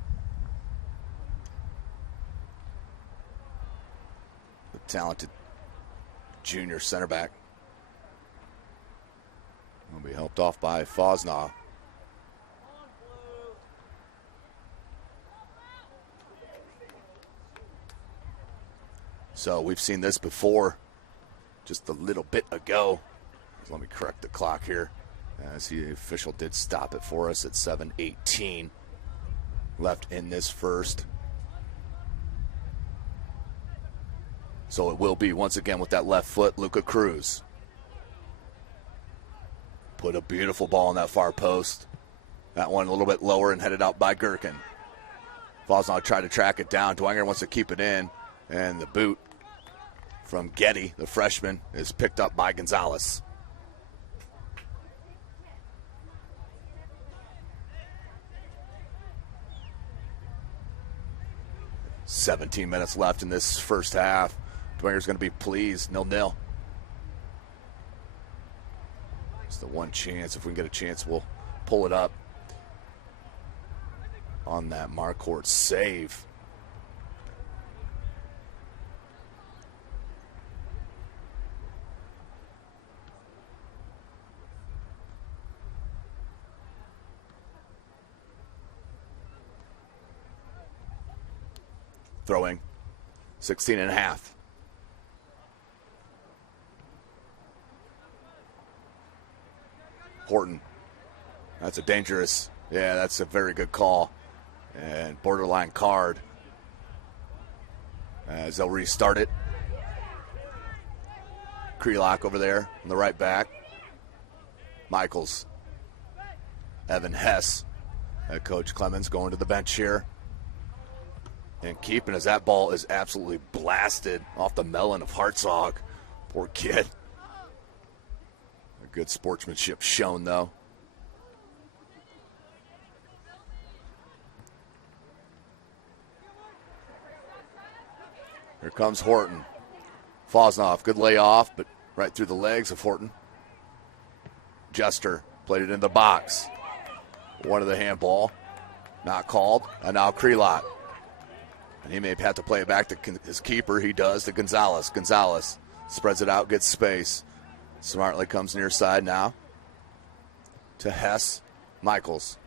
the talented junior center back will be helped off by Fosnaugh. So we've seen this before just a little bit ago. Let me correct the clock here, as the official did stop it for us at 7:18 left in this first. So it will be once again with that left foot, Luca Cruz. Put a beautiful ball on that far post. That one a little bit lower and headed out by Gherkin. Fosnaugh tried to track it down. Dwenger wants to keep it in, and the boot from Getty, the freshman, is picked up by Gonzalez. "17 minutes left in this first half. Dwenger's going to be pleased, 0-0. It's the one chance. If we can get a chance, we'll pull it up on that Marquardt save. Throwing 16 and a half. Horton. That's a dangerous, that's a very good call. And borderline card. As they'll restart it. Krelock over there on the right back. Michaels. Evan Hess. Head coach Clemens going to the bench here. And keeping as that ball is absolutely blasted off the melon of Hartzog. Poor kid. A good sportsmanship shown, though. Here comes Horton. Fosnaugh, good layoff, but right through the legs of Horton. Jester played it in the box. One of the handball. Not called. And now Krelock. And he may have to play it back to his keeper. He does to Gonzalez. Gonzalez spreads it out, gets space. Smartly comes near side now to Hess. Michaels.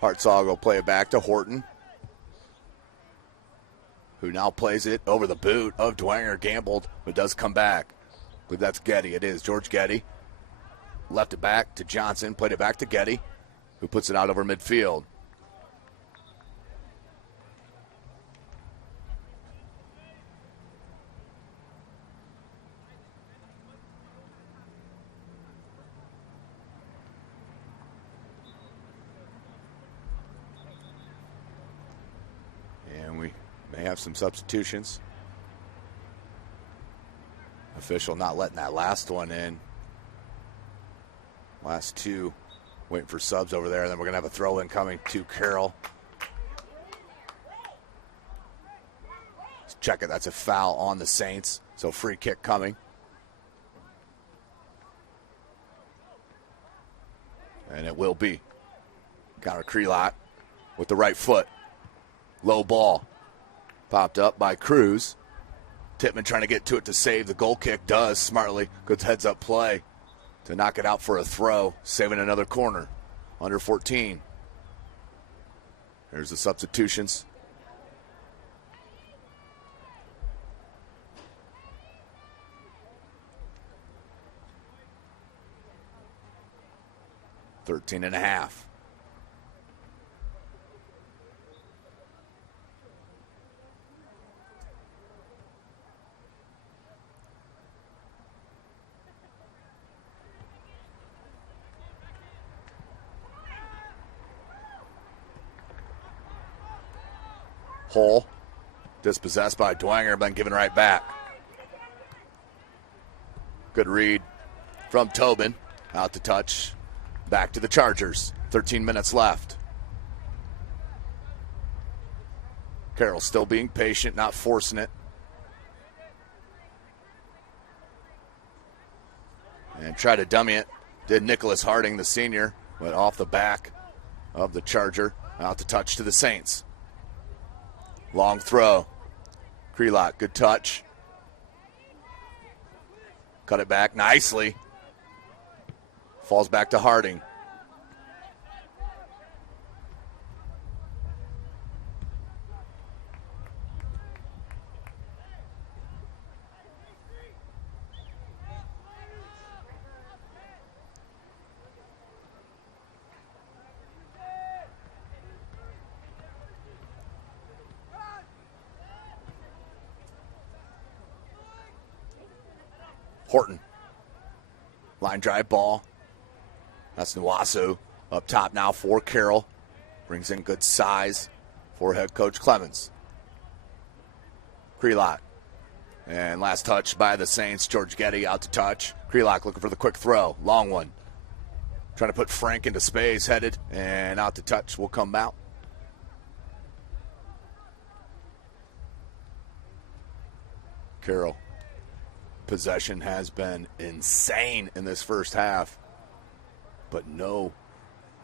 Hartzog will play it back to Horton, who now plays it over the boot of Dwenger. Gambled, but does come back. I believe that's Getty. It is George Getty. Left it back to Johnson, played it back to Getty, who puts it out over midfield. May have some substitutions. Official not letting that last one in. Last two Waiting for subs over there, and then we're going to have a throw-in coming to Carroll. Let's check it. That's a foul on the Saints, so free kick coming. And it will be. Connor Crelot with the right foot. Low ball. Popped up by Cruz. Tippmann trying to get to it to save. The goal kick does smartly. Good heads-up play to knock it out for a throw, saving another corner. Under 14. There's the substitutions. $13 and a half. Hole, dispossessed by Dwenger, but given right back. Good read from Tobin. Out to touch. Back to the Chargers. 13 minutes left. Carroll still being patient, not forcing it. And try to dummy it. Did Nicholas Harding, the senior. Went off the back of the Charger. Out to touch to the Saints. Long throw. Crelot, good touch. Cut it back nicely. Falls back to Harding. Horton. Line drive ball. That's Nwasu. Up top now for Carroll. Brings in good size for head coach Clemens. Crelot. And last touch by the Saints. George Getty out to touch. Crelot looking for the quick throw. Long one. Trying to put Frank into space. Headed. And out to touch will come out. Carroll. Possession has been insane in this first half, but no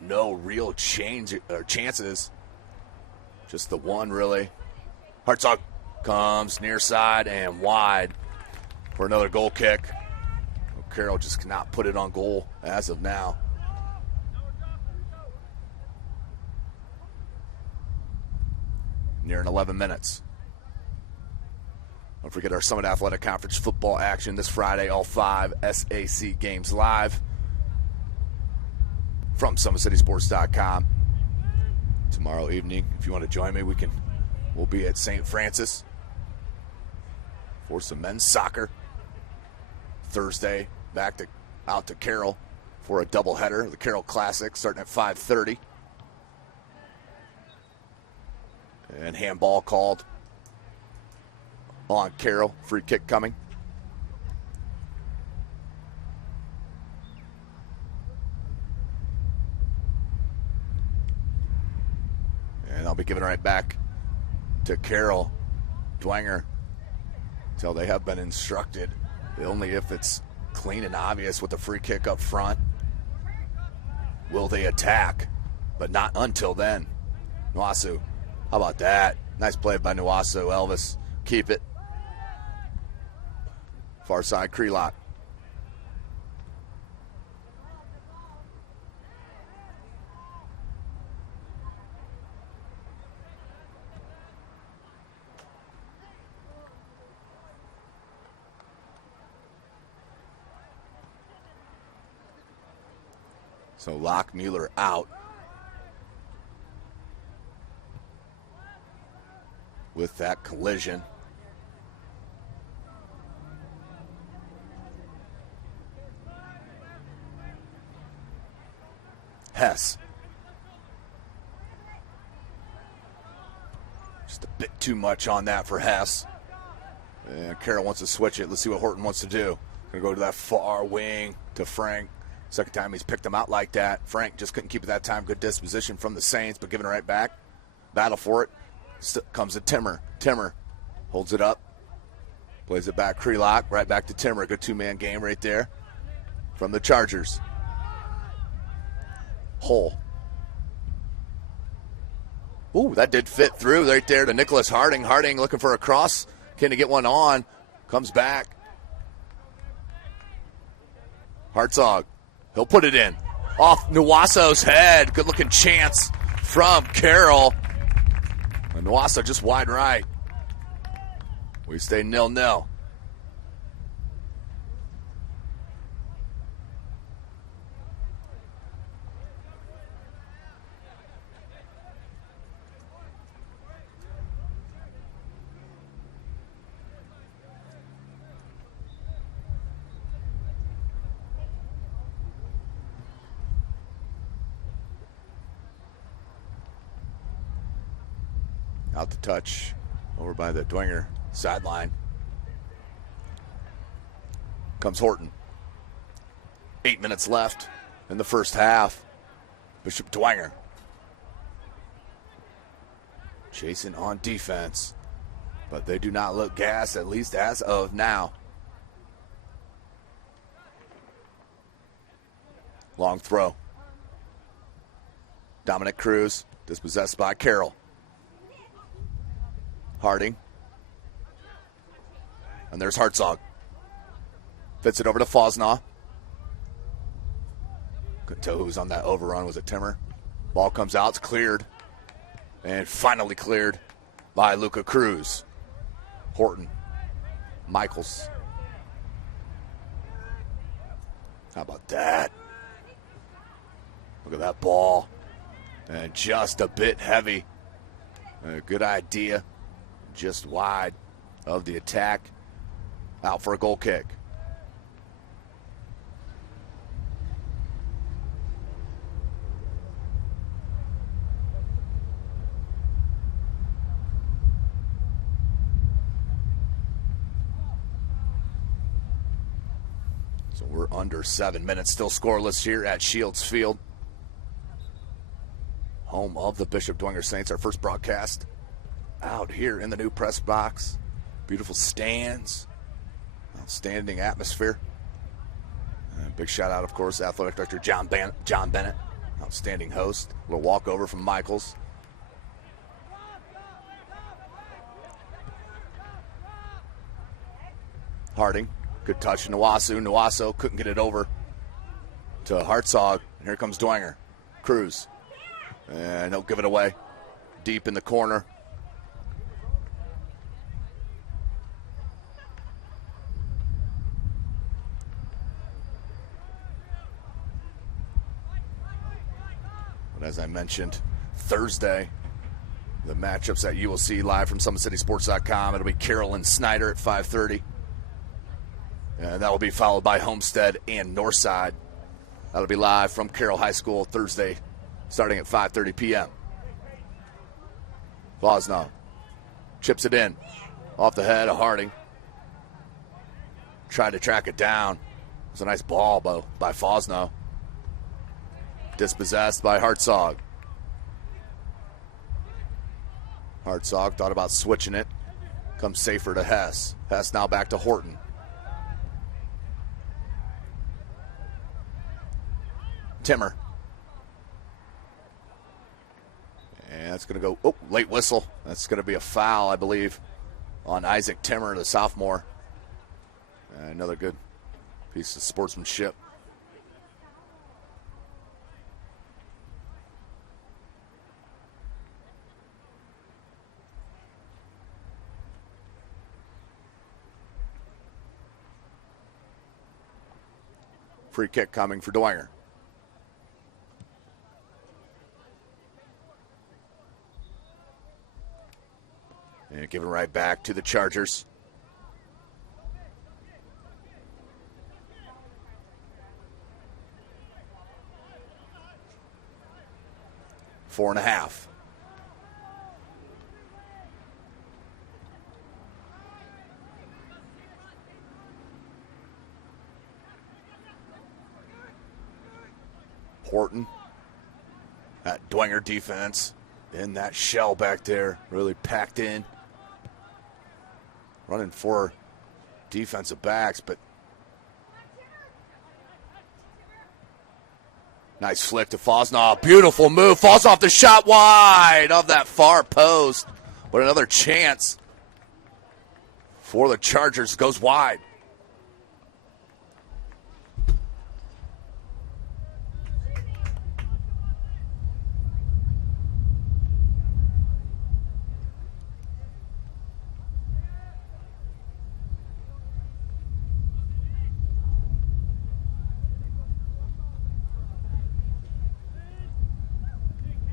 real change or chances. Just the one really. Hartzog comes near side and wide for another goal kick. Carroll just cannot put it on goal as of now. Nearing 11 minutes. Don't forget our Summit Athletic Conference football action this Friday. All 5 SAC games live from SummitCitySports.com. Tomorrow evening, if you want to join me, we'll be at St. Francis for some men's soccer. Thursday, out to Carroll for a doubleheader, the Carroll Classic, starting at 5:30. And handball called on Carroll. Free kick coming. And I'll be giving it right back to Carroll. Dwenger, until they have been instructed, only if it's clean and obvious with the free kick up front will they attack, but not until then. Nwasu, how about that? Nice play by Nwasu. Elvis, keep it. Far side, Crelot. So Lockmuller out with that collision. Hess. Just a bit too much on that for Hess. And Carroll wants to switch it. Let's see what Horton wants to do. Gonna go to that far wing to Frank. Second time he's picked him out like that. Frank just couldn't keep it that time. Good disposition from the Saints, but giving it right back. Battle for it. Comes to Timmer. Timmer holds it up. Plays it back. Krelock right back to Timmer. Good two-man game right there from the Chargers. Hull. Ooh, that did fit through right there to Nicholas Harding. Harding looking for a cross. Can he get one on? Comes back. Hartzog. He'll put it in. Off Nwaso's head. Good-looking chance from Carroll. And Nwaso just wide right. We stay 0-0. Out the touch over by the Dwenger sideline. Comes Horton. 8 minutes left in the first half. Bishop Dwenger chasing on defense, but they do not look gassed, at least as of now. Long throw. Dominic Cruz dispossessed by Carroll. Harding. And there's Hartzog. Fits it over to Fosnaugh. Couldn't tell who was on that overrun. Was it Timmer? Ball comes out. It's cleared. And finally cleared by Luca Cruz. Horton. Michaels. How about that? Look at that ball. And just a bit heavy. A good idea. Just wide of the attack. Out for a goal kick. So we're under 7 minutes, still scoreless here at Shields Field. Home of the Bishop Dwenger Saints. Our first broadcast out here in the new press box. Beautiful stands. Outstanding atmosphere. And big shout out, of course, Athletic Director John Bennett. Outstanding host. A little walkover from Michaels. Harding. Good touch. Nwaso couldn't get it over to Hartzog. And here comes Dwenger. Cruz. And he'll give it away. Deep in the corner. But as I mentioned, Thursday, the matchups that you will see live from SummitCitySports.com. It'll be Carroll and Snyder at 5:30. And that will be followed by Homestead and Northside. That'll be live from Carroll High School Thursday, starting at 5:30 p.m. Fosnaugh chips it in. Off the head of Harding. Tried to track it down. It was a nice ball by Fosnaugh. Dispossessed by Hartzog. Hartzog thought about switching it. Comes safer to Hess. Hess now back to Horton. Timmer. And that's going to go, late whistle. That's going to be a foul, I believe, on Isaac Timmer, the sophomore. Another good piece of sportsmanship. Free kick coming for Dwenger. And give it right back to the Chargers. Four and a half. Horton. That Dwenger defense in that shell back there, really packed in. Running 4 defensive backs, but nice flick to Fosnaugh. Beautiful move. Falls off the shot wide of that far post. But another chance for the Chargers goes wide.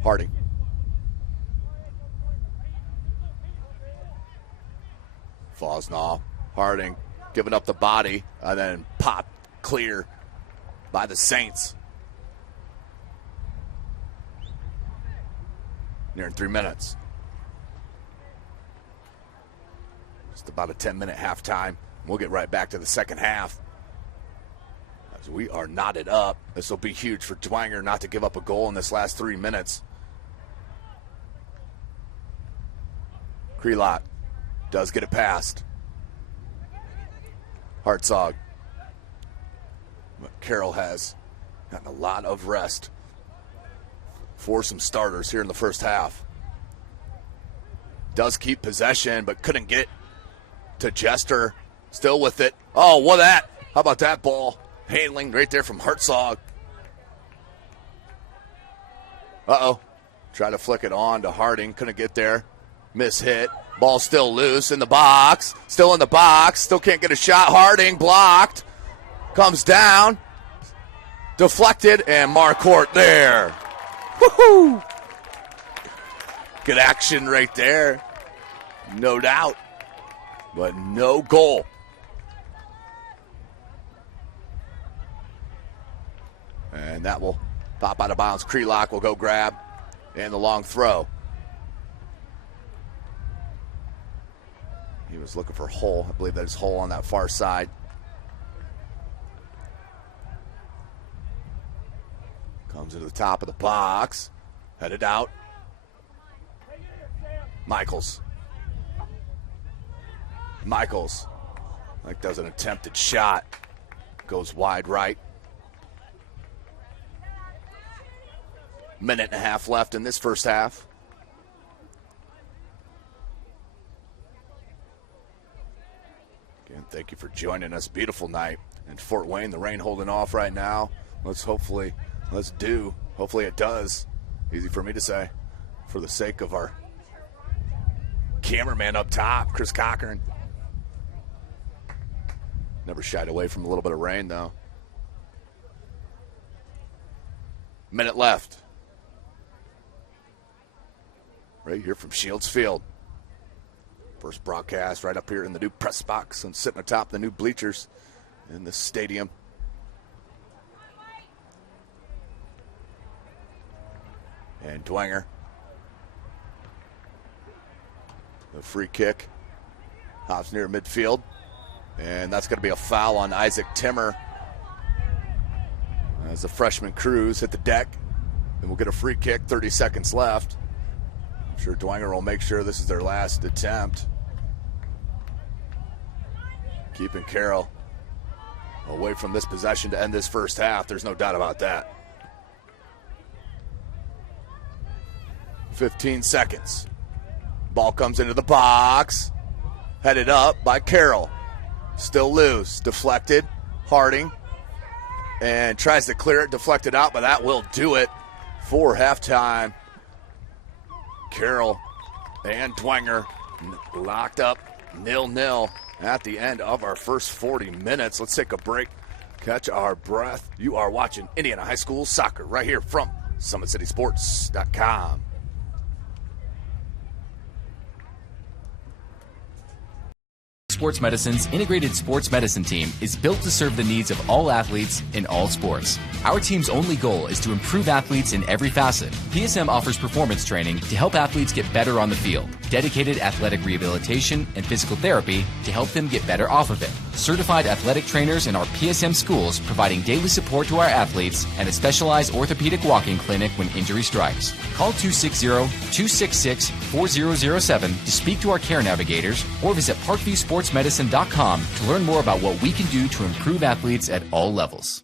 Harding. Fosnaugh. Harding giving up the body and then pop clear by the Saints. Nearing 3 minutes. Just about a 10-minute halftime. We'll get right back to the second half. As we are knotted up. This will be huge for Dwenger not to give up a goal in this last 3 minutes. Krelock does get it past. Hartzog. But Carroll has gotten a lot of rest for some starters here in the first half. Does keep possession, but couldn't get to Jester. Still with it. Oh, what that? How about that ball? Handling right there from Hartzog. Uh-oh. Try to flick it on to Harding. Couldn't get there. Miss hit. Ball still loose in the box. Still in the box. Still can't get a shot. Harding blocked. Comes down. Deflected. And Marquardt there. Woohoo! Good action right there. No doubt. But no goal. And that will pop out of bounds. Krelock will go grab. And the long throw. He was looking for Hull. I believe that is Hull on that far side. Comes into the top of the box. Headed out. Michaels. Like does an attempted shot. Goes wide right. Minute and a half left in this first half. Again, thank you for joining us. Beautiful night in Fort Wayne. The rain holding off right now. Hopefully it does. Easy for me to say. For the sake of our cameraman up top, Chris Cochran. Never shied away from a little bit of rain, though. Minute left. Right here from Shields Field. First broadcast right up here in the new press box and sitting atop the new bleachers in the stadium. And Dwenger. The free kick. Hops near midfield. And that's going to be a foul on Isaac Timmer. As the freshman Cruz hit the deck. And we'll get a free kick, 30 seconds left. I'm sure Dwenger will make sure this is their last attempt. Keeping Carroll away from this possession to end this first half. There's no doubt about that. 15 seconds. Ball comes into the box. Headed up by Carroll. Still loose. Deflected. Harding. And tries to clear it. Deflected out, but that will do it for halftime. Carroll and Dwenger locked up 0-0 at the end of our first 40 minutes. Let's take a break, catch our breath. You are watching Indiana High School Soccer right here from SummitCitySports.com. Sports Medicine's integrated sports medicine team is built to serve the needs of all athletes in all sports. Our team's only goal is to improve athletes in every facet. PSM offers performance training to help athletes get better on the field, dedicated athletic rehabilitation and physical therapy to help them get better off of it, certified athletic trainers in our PSM schools providing daily support to our athletes, and a specialized orthopedic walking clinic when injury strikes. Call 260-266-4007 to speak to our care navigators or visit parkviewsportsmedicine.com to learn more about what we can do to improve athletes at all levels.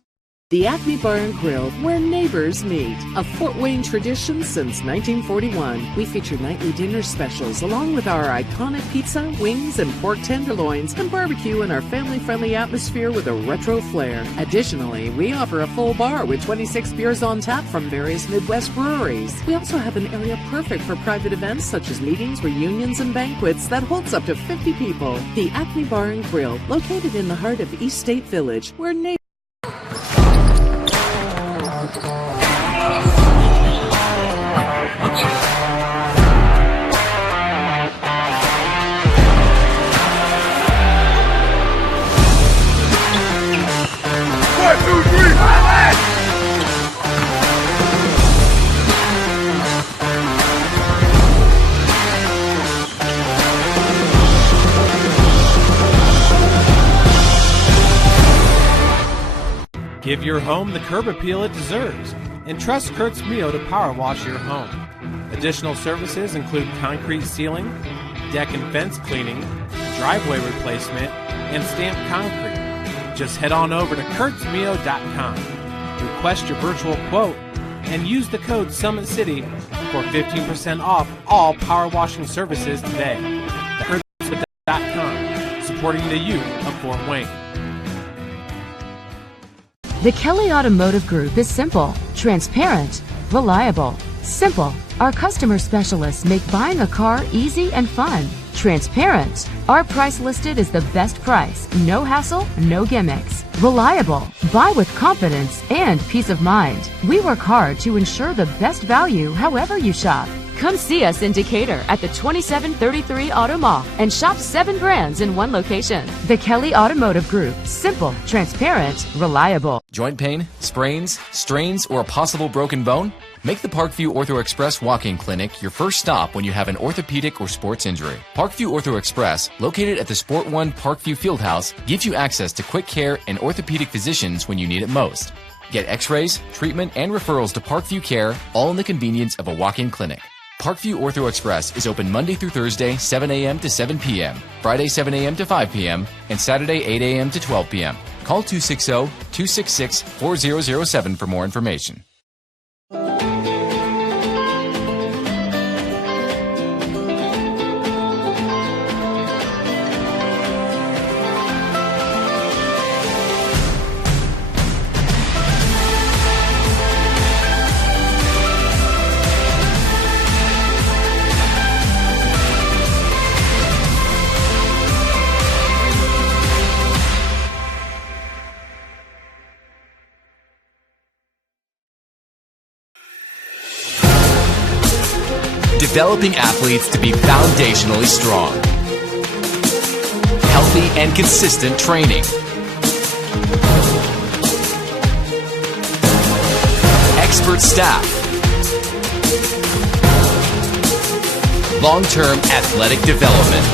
The Acme Bar and Grill, where neighbors meet. A Fort Wayne tradition since 1941. We feature nightly dinner specials along with our iconic pizza, wings, and pork tenderloins, and barbecue in our family-friendly atmosphere with a retro flair. Additionally, we offer a full bar with 26 beers on tap from various Midwest breweries. We also have an area perfect for private events such as meetings, reunions, and banquets that holds up to 50 people. The Acme Bar and Grill, located in the heart of East State Village, where neighbors Give your home the curb appeal it deserves, and trust Kurt's Mio to power wash your home. Additional services include concrete sealing, deck and fence cleaning, driveway replacement, and stamped concrete. Just head on over to kurtzmio.com, request your virtual quote, and use the code SummitCity for 15% off all power washing services today. kurtzmio.com, supporting the youth of Fort Wayne. The Kelly Automotive Group is simple, transparent, reliable. Simple. Our customer specialists make buying a car easy and fun. Transparent. Our price listed is the best price. No hassle, no gimmicks. Reliable. Buy with confidence and peace of mind. We work hard to ensure the best value however you shop. Come see us in Decatur at the 2733 Auto Mall and shop 7 brands in one location. The Kelly Automotive Group. Simple, transparent, reliable. Joint pain, sprains, strains, or a possible broken bone? Make the Parkview Ortho Express walk-in clinic your first stop when you have an orthopedic or sports injury. Parkview Ortho Express, located at the Sport One Parkview Fieldhouse, gives you access to quick care and orthopedic physicians when you need it most. Get x-rays, treatment, and referrals to Parkview Care, all in the convenience of a walk-in clinic. Parkview Ortho Express is open Monday through Thursday, 7 a.m. to 7 p.m., Friday, 7 a.m. to 5 p.m., and Saturday, 8 a.m. to 12 p.m. Call 260-266-4007 for more information. Developing athletes to be foundationally strong. Healthy and consistent training. Expert staff. Long-term athletic development.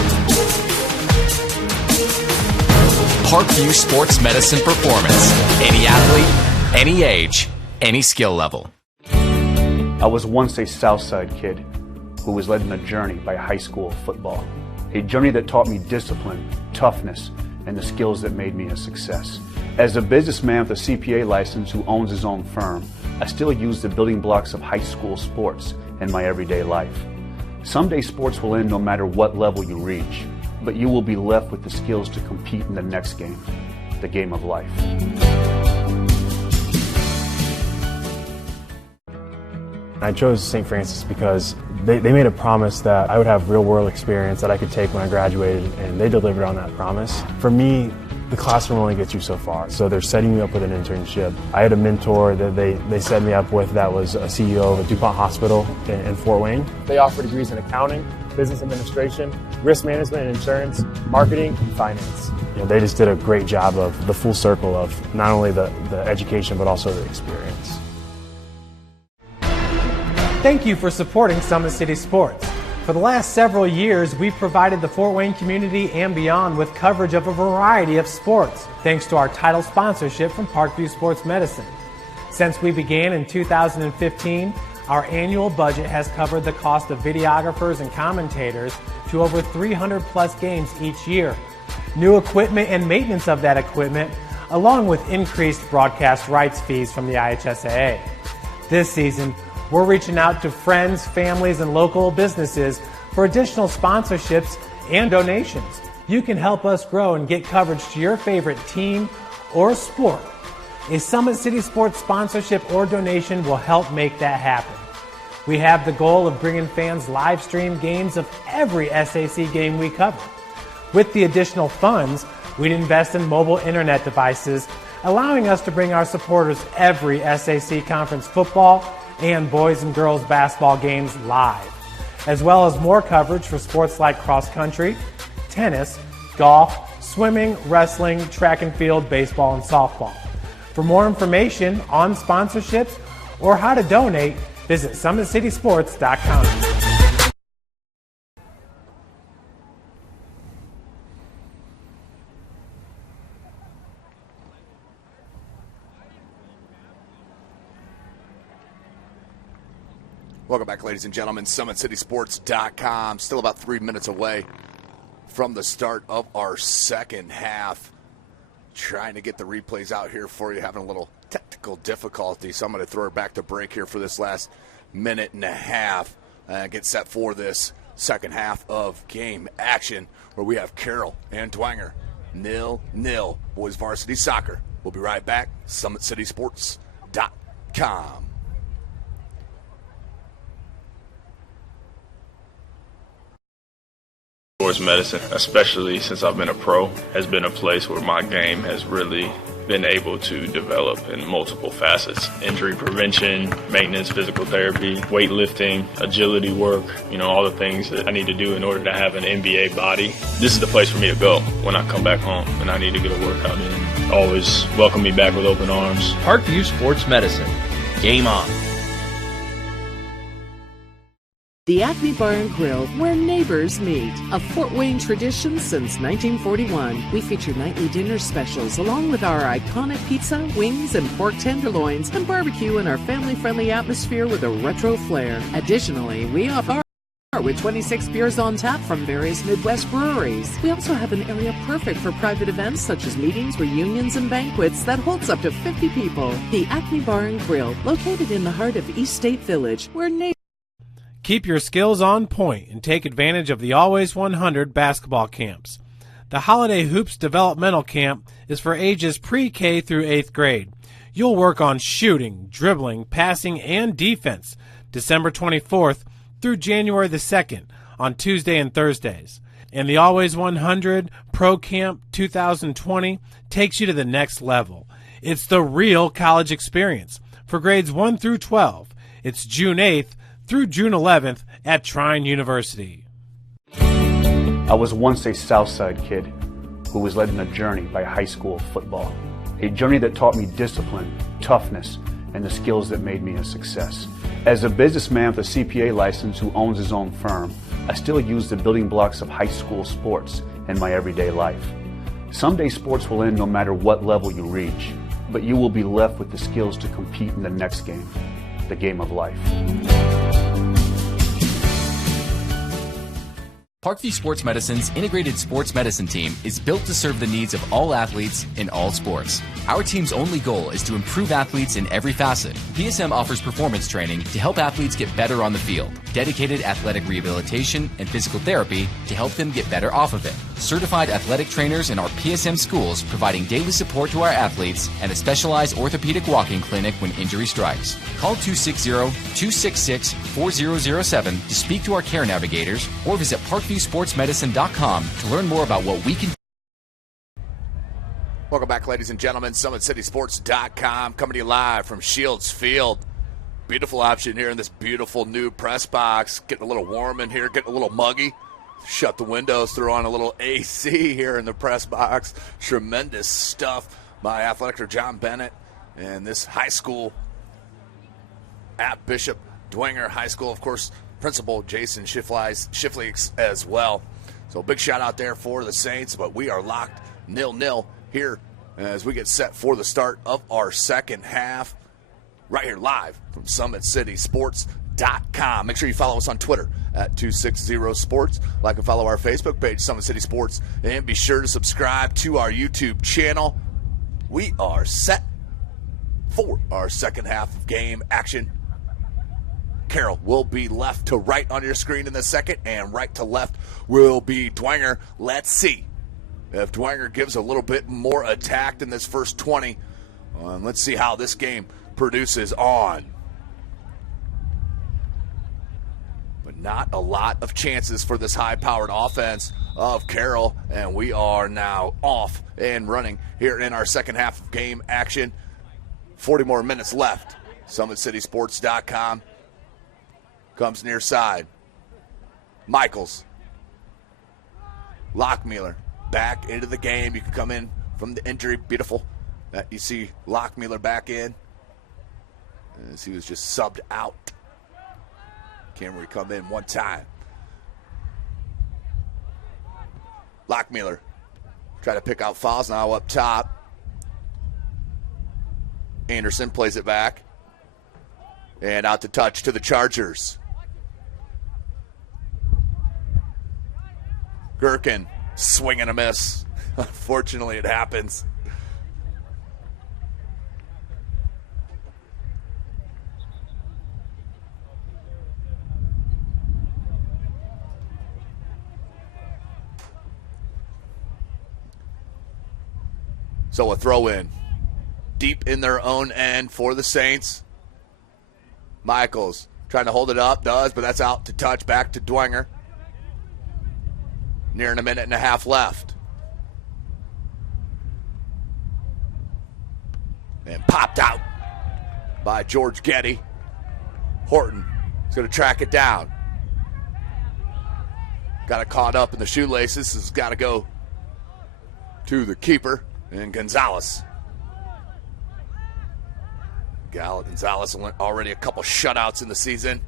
Parkview Sports Medicine Performance. Any athlete, any age, any skill level. I was once a Southside kid who was led on a journey by high school football. A journey that taught me discipline, toughness, and the skills that made me a success. As a businessman with a CPA license who owns his own firm, I still use the building blocks of high school sports in my everyday life. Someday sports will end no matter what level you reach, but you will be left with the skills to compete in the next game, the game of life. I chose St. Francis because they made a promise that I would have real-world experience that I could take when I graduated, and they delivered on that promise. For me, the classroom only gets you so far, so they're setting me up with an internship. I had a mentor that they set me up with that was a CEO of a DuPont hospital in Fort Wayne. They offer degrees in accounting, business administration, risk management and insurance, marketing, and finance. They just did a great job of the full circle of not only the education but also the experience. Thank you for supporting Summit City Sports. For the last several years, we've provided the Fort Wayne community and beyond with coverage of a variety of sports, thanks to our title sponsorship from Parkview Sports Medicine. Since we began in 2015, our annual budget has covered the cost of videographers and commentators to over 300 plus games each year. New equipment and maintenance of that equipment, along with increased broadcast rights fees from the IHSAA. This season, we're reaching out to friends, families, and local businesses for additional sponsorships and donations. You can help us grow and get coverage to your favorite team or sport. A Summit City Sports sponsorship or donation will help make that happen. We have the goal of bringing fans live stream games of every SAC game we cover. With the additional funds, we'd invest in mobile internet devices, allowing us to bring our supporters every SAC conference football and boys and girls basketball games live, as well as more coverage for sports like cross country, tennis, golf, swimming, wrestling, track and field, baseball, and softball. For more information on sponsorships or how to donate, visit SummitCitySports.com. Welcome back, ladies and gentlemen. SummitCitySports.com. Still about 3 minutes away from the start of our second half. Trying to get the replays out here for you, having a little technical difficulty, so I'm going to throw it back to break here for this last minute and a half and get set for this second half of game action where we have Carroll and Dwenger 0-0 boys varsity soccer. We'll be right back. SummitCitySports.com. Sports medicine, especially since I've been a pro, has been a place where my game has really been able to develop in multiple facets. Injury prevention, maintenance, physical therapy, weightlifting, agility work, all the things that I need to do in order to have an NBA body. This is the place for me to go when I come back home and I need to get a workout in. Always welcome me back with open arms. Parkview Sports Medicine. Game on. The Acme Bar and Grill, where neighbors meet. A Fort Wayne tradition since 1941. We feature nightly dinner specials along with our iconic pizza, wings, and pork tenderloins, and barbecue in our family-friendly atmosphere with a retro flair. Additionally, we offer with 26 beers on tap from various Midwest breweries. We also have an area perfect for private events such as meetings, reunions, and banquets that holds up to 50 people. The Acme Bar and Grill, located in the heart of East State Village, where neighbors Keep your skills on point and take advantage of the Always 100 basketball camps. The Holiday Hoops Developmental Camp is for ages pre-K through 8th grade. You'll work on shooting, dribbling, passing, and defense December 24th through January the 2nd on Tuesday and Thursdays. And the Always 100 Pro Camp 2020 takes you to the next level. It's the real college experience for grades 1 through 12. It's June 8th through June 11th at Trine University. I was once a Southside kid who was led on a journey by high school football. A journey that taught me discipline, toughness, and the skills that made me a success. As a businessman with a CPA license who owns his own firm, I still use the building blocks of high school sports in my everyday life. Someday sports will end no matter what level you reach, but you will be left with the skills to compete in the next game, the game of life. Parkview Sports Medicine's integrated sports medicine team is built to serve the needs of all athletes in all sports. Our team's only goal is to improve athletes in every facet. PSM offers performance training to help athletes get better on the field, dedicated athletic rehabilitation and physical therapy to help them get better off of it, certified athletic trainers in our PSM schools providing daily support to our athletes, and a specialized orthopedic walking clinic when injury strikes. Call 260-266-4007 to speak to our care navigators or visit ParkviewSportsMedicine.com to learn more about what we can. Welcome back, ladies and gentlemen. SummitCitySports.com coming to you live from Shields Field. Beautiful option here in this beautiful new press box. Getting a little warm in here, getting a little muggy. Shut the windows, throw on a little AC here in the press box. Tremendous stuff by athletic director John Bennett and this high school at Bishop Dwenger High School. Of course, principal Jason Shifley as well. So big shout out there for the Saints, but we are locked 0-0 here as we get set for the start of our second half right here live from SummitCitySports.com. Make sure you follow us on Twitter at 260sports. Like and follow our Facebook page, Summit City Sports, and be sure to subscribe to our YouTube channel. We are set for our second half of game action. Carroll will be left to right on your screen in the second, and right to left will be Dwenger. Let's see if Dwenger gives a little bit more attack than this first 20. Let's see how this game produces on. But not a lot of chances for this high-powered offense of Carroll, and we are now off and running here in our second half of game action. 40 more minutes left. SummitCitySports.com comes near side. Michaels. Lockmuller back into the game. You can come in from the injury. Beautiful that you see Lockmuller back in as he was just subbed out. Camry come in one time. Lockmuller try to pick out fouls now up top. Anderson plays it back. And out to touch to the Chargers. Gherkin, swing and a miss. Unfortunately, it happens. So a throw in. Deep in their own end for the Saints. Michaels trying to hold it up, does, but that's out to touch, back to Dwenger. Nearing a minute and a half left. And popped out by George Getty. Horton is going to track it down. Got it caught up in the shoelaces. Has got to go to the keeper, and Gonzalez. Gonzalez already a couple shutouts in the season.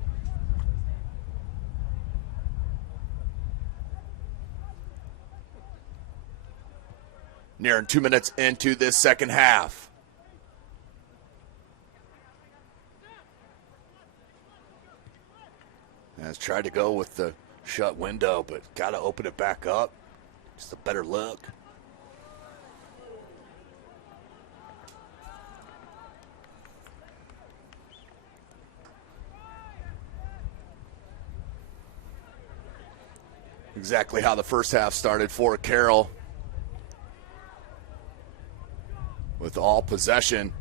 Nearing 2 minutes into this second half. Has tried to go with the shut window, but got to open it back up. Just a better look. Exactly how the first half started for Carroll. With all possession.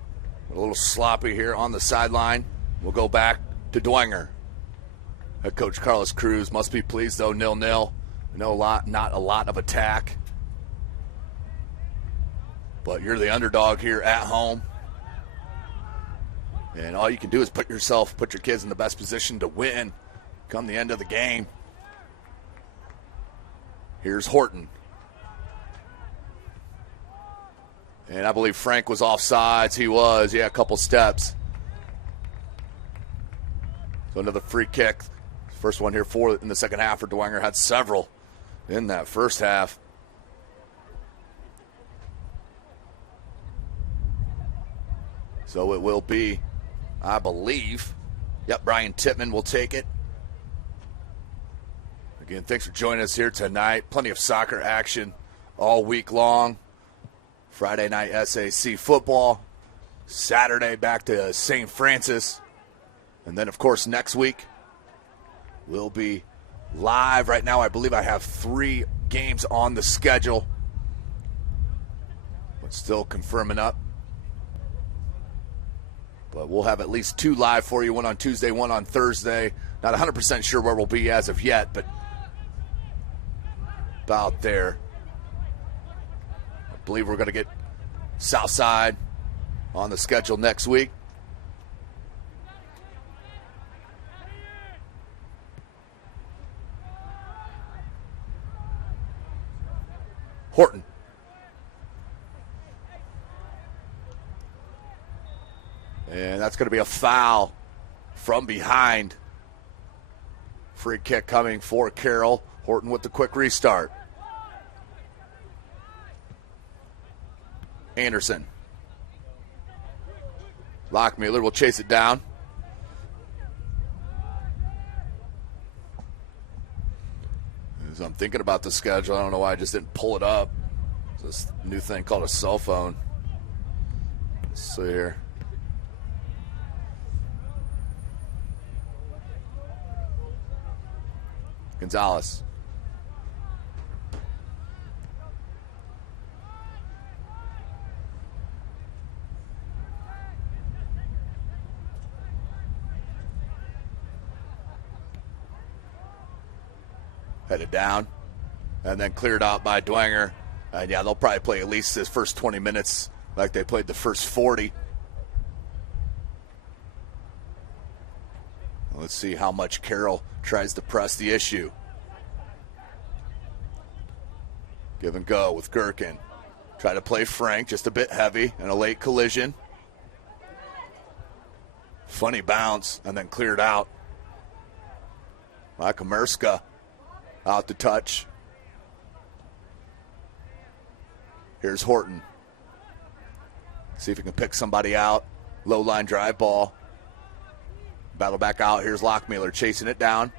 A little sloppy here on the sideline. We'll go back to Dwenger. Head coach Carlos Cruz must be pleased, though, 0-0. Not a lot of attack. But you're the underdog here at home. And all you can do is put your kids in the best position to win come the end of the game. Here's Horton. And I believe Frank was offsides. He was, a couple steps. So another free kick. First one here in the second half for Dwenger. Had several in that first half. So it will be, I believe, Brian Tittman will take it. Again, thanks for joining us here tonight. Plenty of soccer action all week long. Friday night SAC football. Saturday back to St. Francis. And then, of course, next week we'll be live. Right now, I believe I have 3 games on the schedule. But still confirming up. But we'll have at least 2 live for you. One on Tuesday, one on Thursday. Not 100% sure where we'll be as of yet, but about there. I believe we're going to get Southside on the schedule next week. Horton. And that's going to be a foul from behind. Free kick coming for Carroll. Horton with the quick restart. Anderson. Lockmuller will chase it down. As I'm thinking about the schedule, I don't know why I just didn't pull it up. This new thing called a cell phone. Let's see here. Gonzalez. Headed down and then cleared out by Dwenger. And yeah, they'll probably play at least this first 20 minutes like they played the first 40. Let's see how much Carroll tries to press the issue. Give and go with Gherkin. Try to play Frank, just a bit heavy, and a late collision. Funny bounce, and then cleared out. Makamerska out to touch. Here's Horton. See if he can pick somebody out. Low line drive ball. Battle back out. Here's Lockmuller chasing it down.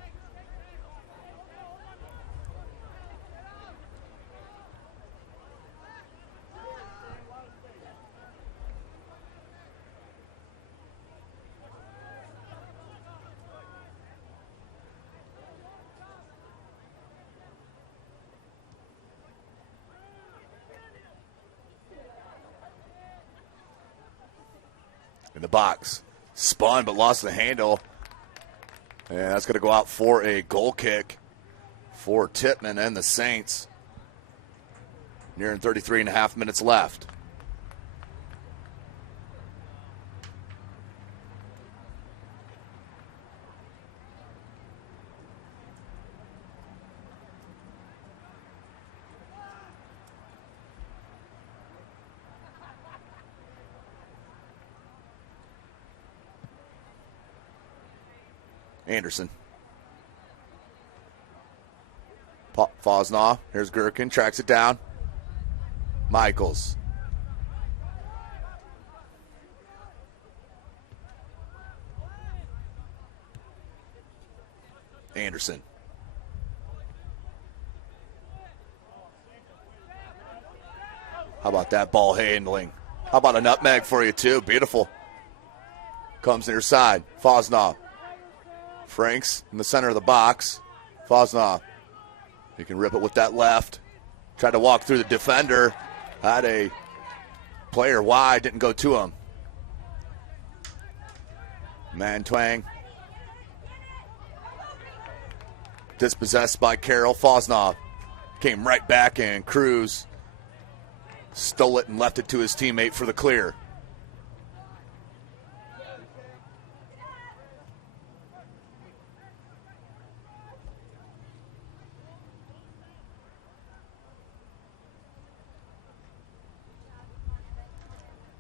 In the box. Spun but lost the handle. And that's going to go out for a goal kick for Tippmann and the Saints. Nearing 33 and a half minutes left. Anderson. Fosnaw. Here's Gherkin. Tracks it down. Michaels. Anderson. How about that ball handling? How about a nutmeg for you, too? Beautiful. Comes near side. Fosnaw. Franks in the center of the box. Fosnaw. He can rip it with that left. Tried to walk through the defender. Had a player wide. Didn't go to him. Mantwang. Dispossessed by Carroll. Fosnaw came right back and Cruz stole it and left it to his teammate for the clear.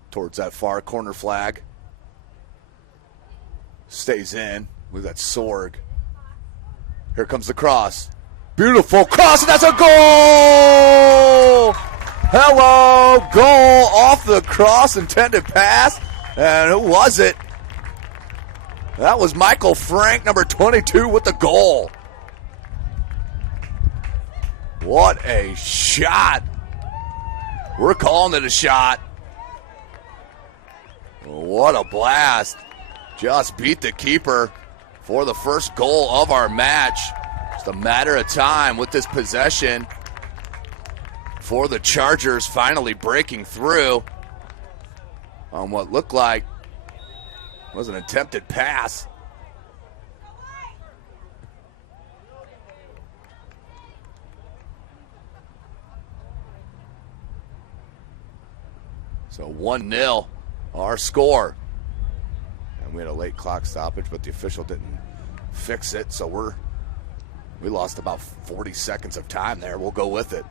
Towards that far corner flag. Stays in with that Sorg. Here comes the cross. Beautiful cross, and that's a goal! Hello, goal off the cross, intended pass. And who was it? That was Michael Frank, number 22, with the goal. What a shot. We're calling it a shot. What a blast. Just beat the keeper for the first goal of our match. Just a matter of time with this possession for the Chargers finally breaking through on what looked like was an attempted pass. So 1-0. Our score. And we had a late clock stoppage, but the official didn't fix it, so we lost about 40 seconds of time there. We'll go with it.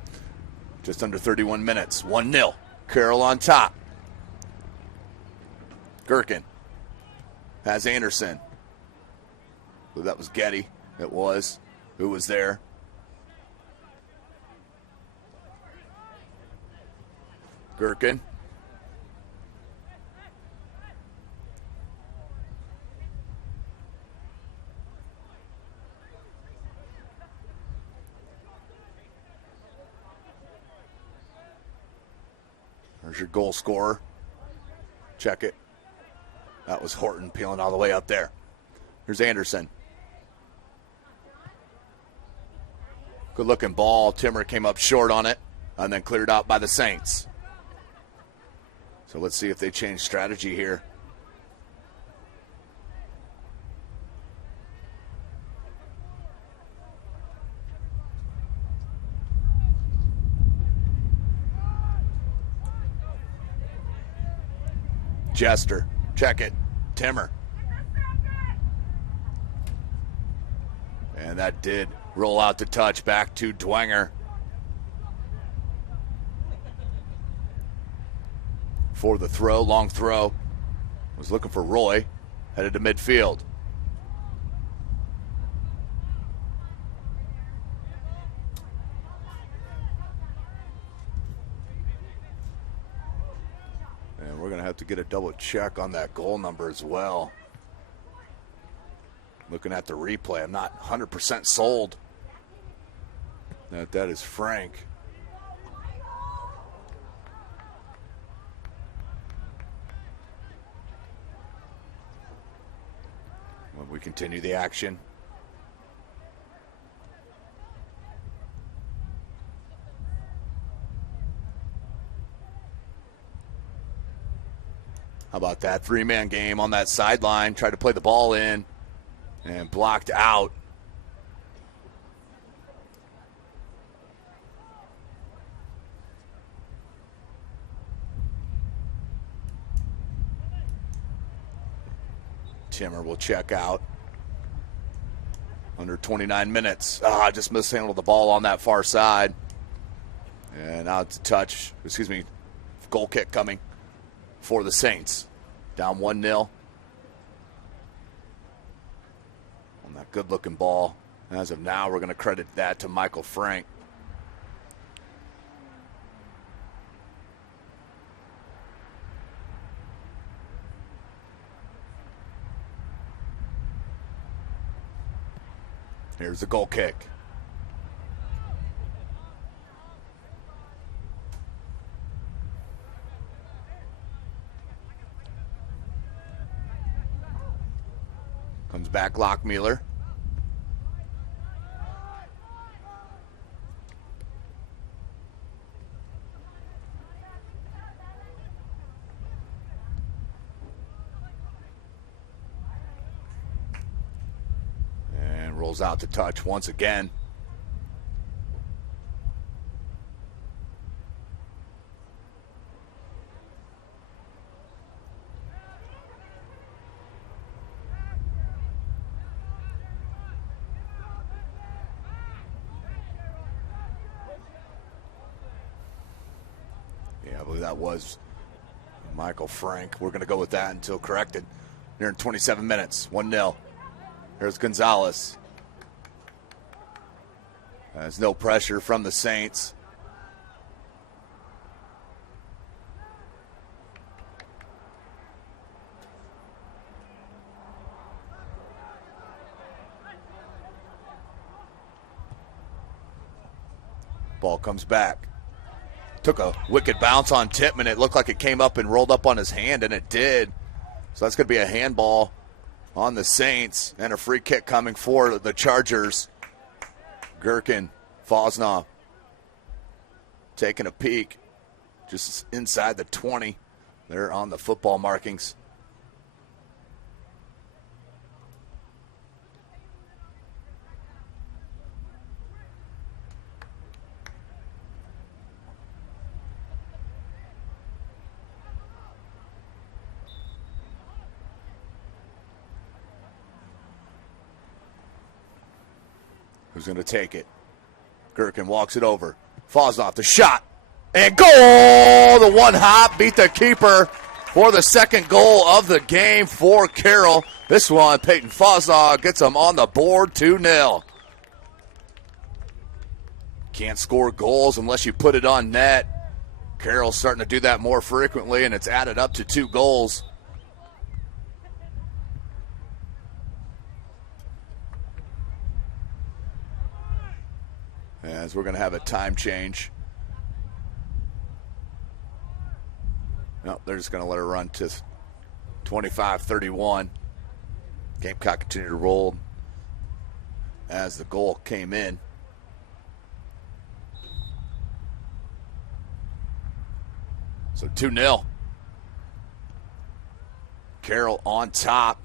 Just under 31 minutes. 1-0. Carroll on top. Gherkin has Anderson. I believe that was Getty. It was. Who was there? Gherkin. There's your goal scorer. Check it. That was Horton peeling all the way up there. Here's Anderson. Good looking ball. Timmer came up short on it and then cleared out by the Saints. So let's see if they change strategy here. Jester, check it. Timmer. And that did roll out the touch back to Dwenger. For the throw, long throw. Was looking for Roy, headed to midfield. And we're going to have to get a double check on that goal number as well. Looking at the replay, I'm not 100% sold that is Frank. When we continue the action. How about that three-man game on that sideline? Tried to play the ball in and blocked out. Timmer will check out. Under 29 minutes. Just mishandled the ball on that far side. And out to touch, goal kick coming for the Saints. Down 1-0. On that good-looking ball. As of now, we're going to credit that to Michael Frank. Here's the goal kick. Comes back Lockmueller. Rolls out to touch once again. Yeah, I believe that was Michael Frank. We're going to go with that until corrected. Here in 27 minutes, 1-0. Here's Gonzalez. There's no pressure from the Saints. Ball comes back. Took a wicked bounce on Tippmann. It looked like it came up and rolled up on his hand, and it did. So that's going to be a handball on the Saints and a free kick coming for the Chargers. Gherkin, Fosnoff taking a peek just inside the 20. They're on the football markings. Who's going to take it? Gherkin walks it over. Fosnoff, the shot. And goal! The one hop beat the keeper for the second goal of the game for Carroll. This one, Peyton Fosnaugh gets them on the board, 2-0. Can't score goals unless you put it on net. Carroll's starting to do that more frequently, and it's added up to 2 goals. As we're going to have a time change. No, they're just going to let her run to 25-31. Gamecock continued to roll as the goal came in. So 2-0. Carroll on top.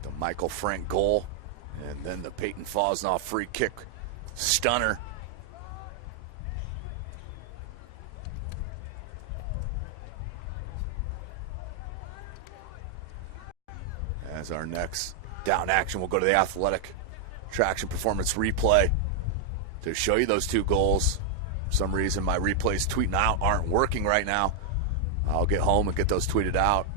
The Michael Frank goal. And then the Peyton Fosnaugh free kick stunner. As our next down action, we'll go to the athletic traction performance replay to show you those 2 goals. For some reason, my replays tweeting out aren't working right now. I'll get home and get those tweeted out.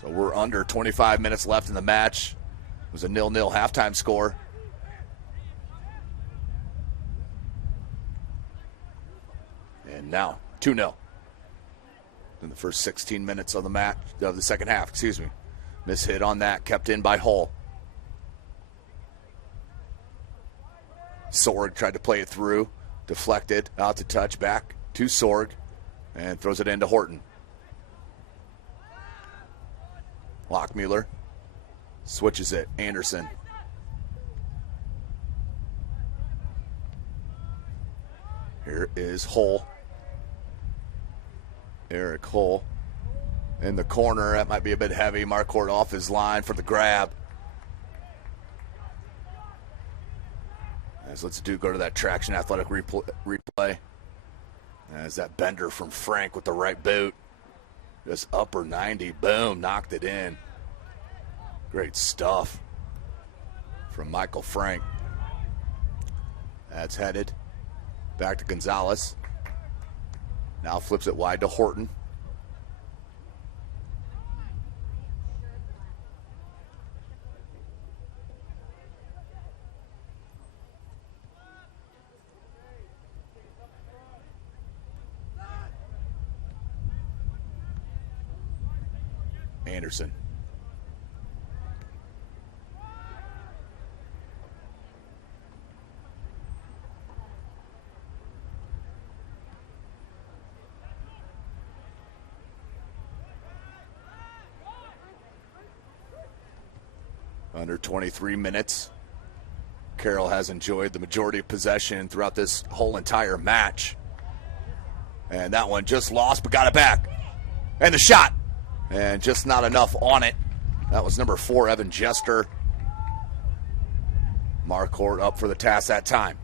So we're under 25 minutes left in the match. It was a 0-0 halftime score. And now 2-0. In the first 16 minutes of the match, of the second half, excuse me. Miss hit on that, kept in by Hull. Sorg tried to play it through, deflected, out to touch, back to Sorg, and throws it into Horton. Lockmuller switches it, Anderson. Here is Hull. Eric Hull in the corner. That might be a bit heavy. Marcourt off his line for the grab. As let's go to that traction athletic replay. As that bender from Frank with the right boot. Just upper 90. Boom. Knocked it in. Great stuff from Michael Frank. That's headed back to Gonzalez. Now flips it wide to Horton. Anderson. Under 23 minutes. Carroll has enjoyed the majority of possession throughout this whole entire match. And that one just lost, but got it back. And the shot. And just not enough on it. That was number 4, Evan Jester. Marcourt up for the task that time.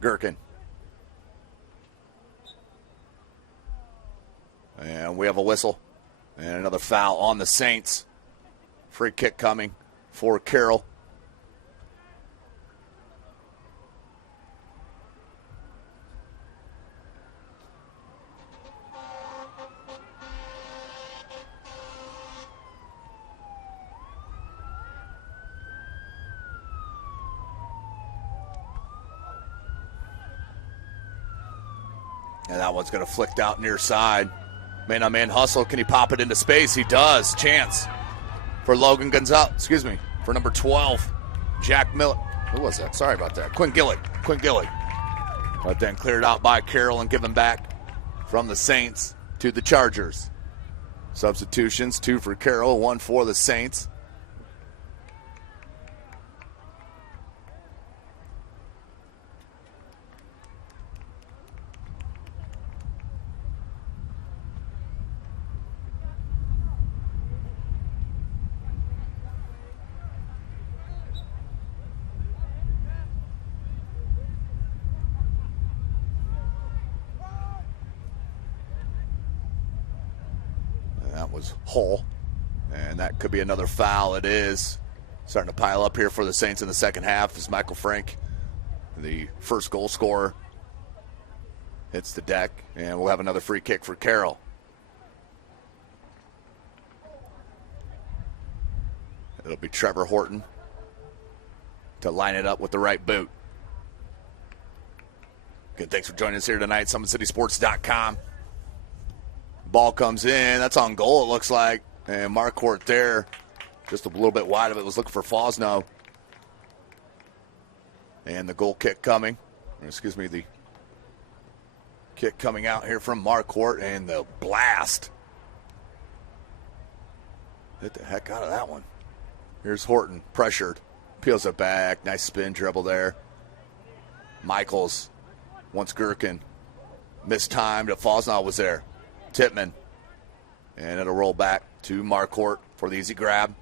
Gherkin. And we have a whistle. And another foul on the Saints. Free kick coming for Carroll. And that one's going to flick out near side. Man-on-man hustle. Can he pop it into space? He does. Chance for Logan Gonzalez. Excuse me. For number 12, Jack Miller. Who was that? Sorry about that. Quinn Gillick. But then cleared out by Carroll and given back from the Saints to the Chargers. Substitutions, 2 for Carroll, 1 for the Saints. was Hull. And that could be another foul. It is. Starting to pile up here for the Saints in the second half as Michael Frank, the first goal scorer, hits the deck. And we'll have another free kick for Carroll. It'll be Trevor Horton to line it up with the right boot. Good, thanks for joining us here tonight, SummitCitySports.com. Ball comes in. That's on goal, it looks like. And Marquardt there, just a little bit wide of it, was looking for Fosno. And the goal kick coming. Excuse me, the kick coming out here from Marquardt, and the blast. Hit the heck out of that one. Here's Horton, pressured. Peels it back. Nice spin dribble there. Michaels wants Gherkin. Mistimed. Fosnall was there. Tippmann. And it'll roll back to Marquardt for the easy grab.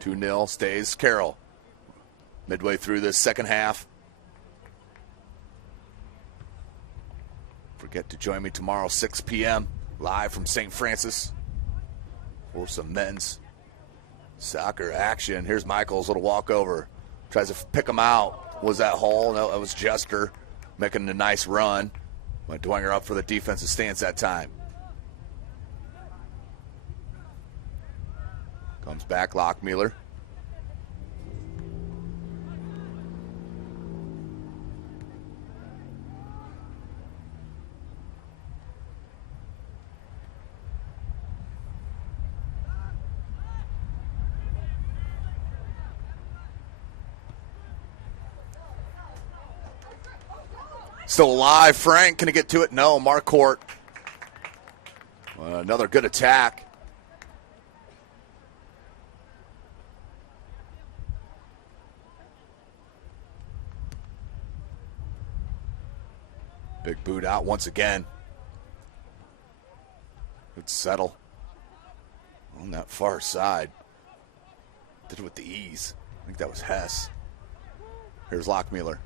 2-0 stays Carroll. Midway through this second half. Forget to join me tomorrow, 6 p.m., live from St. Francis for some men's soccer action. Here's Michaels, little walkover. Tries to pick him out. Was that Hall? No, that was Jester making a nice run. Went Dwenger up for the defensive stance that time. Comes back Lockmuller. Still alive. Frank, can he get to it? No. Marquardt. Another good attack. Big boot out once again. Good settle on that far side. Did it with the ease. I think that was Hess. Here's Lockmuller.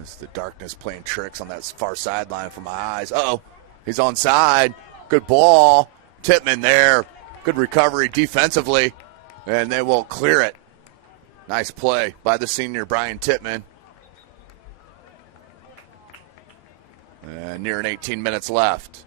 As the darkness playing tricks on that far sideline for my eyes. Uh-oh, he's onside. Good ball. Tippmann there. Good recovery defensively. And they will clear it. Nice play by the senior, Brian Tippmann. And nearing 18 minutes left.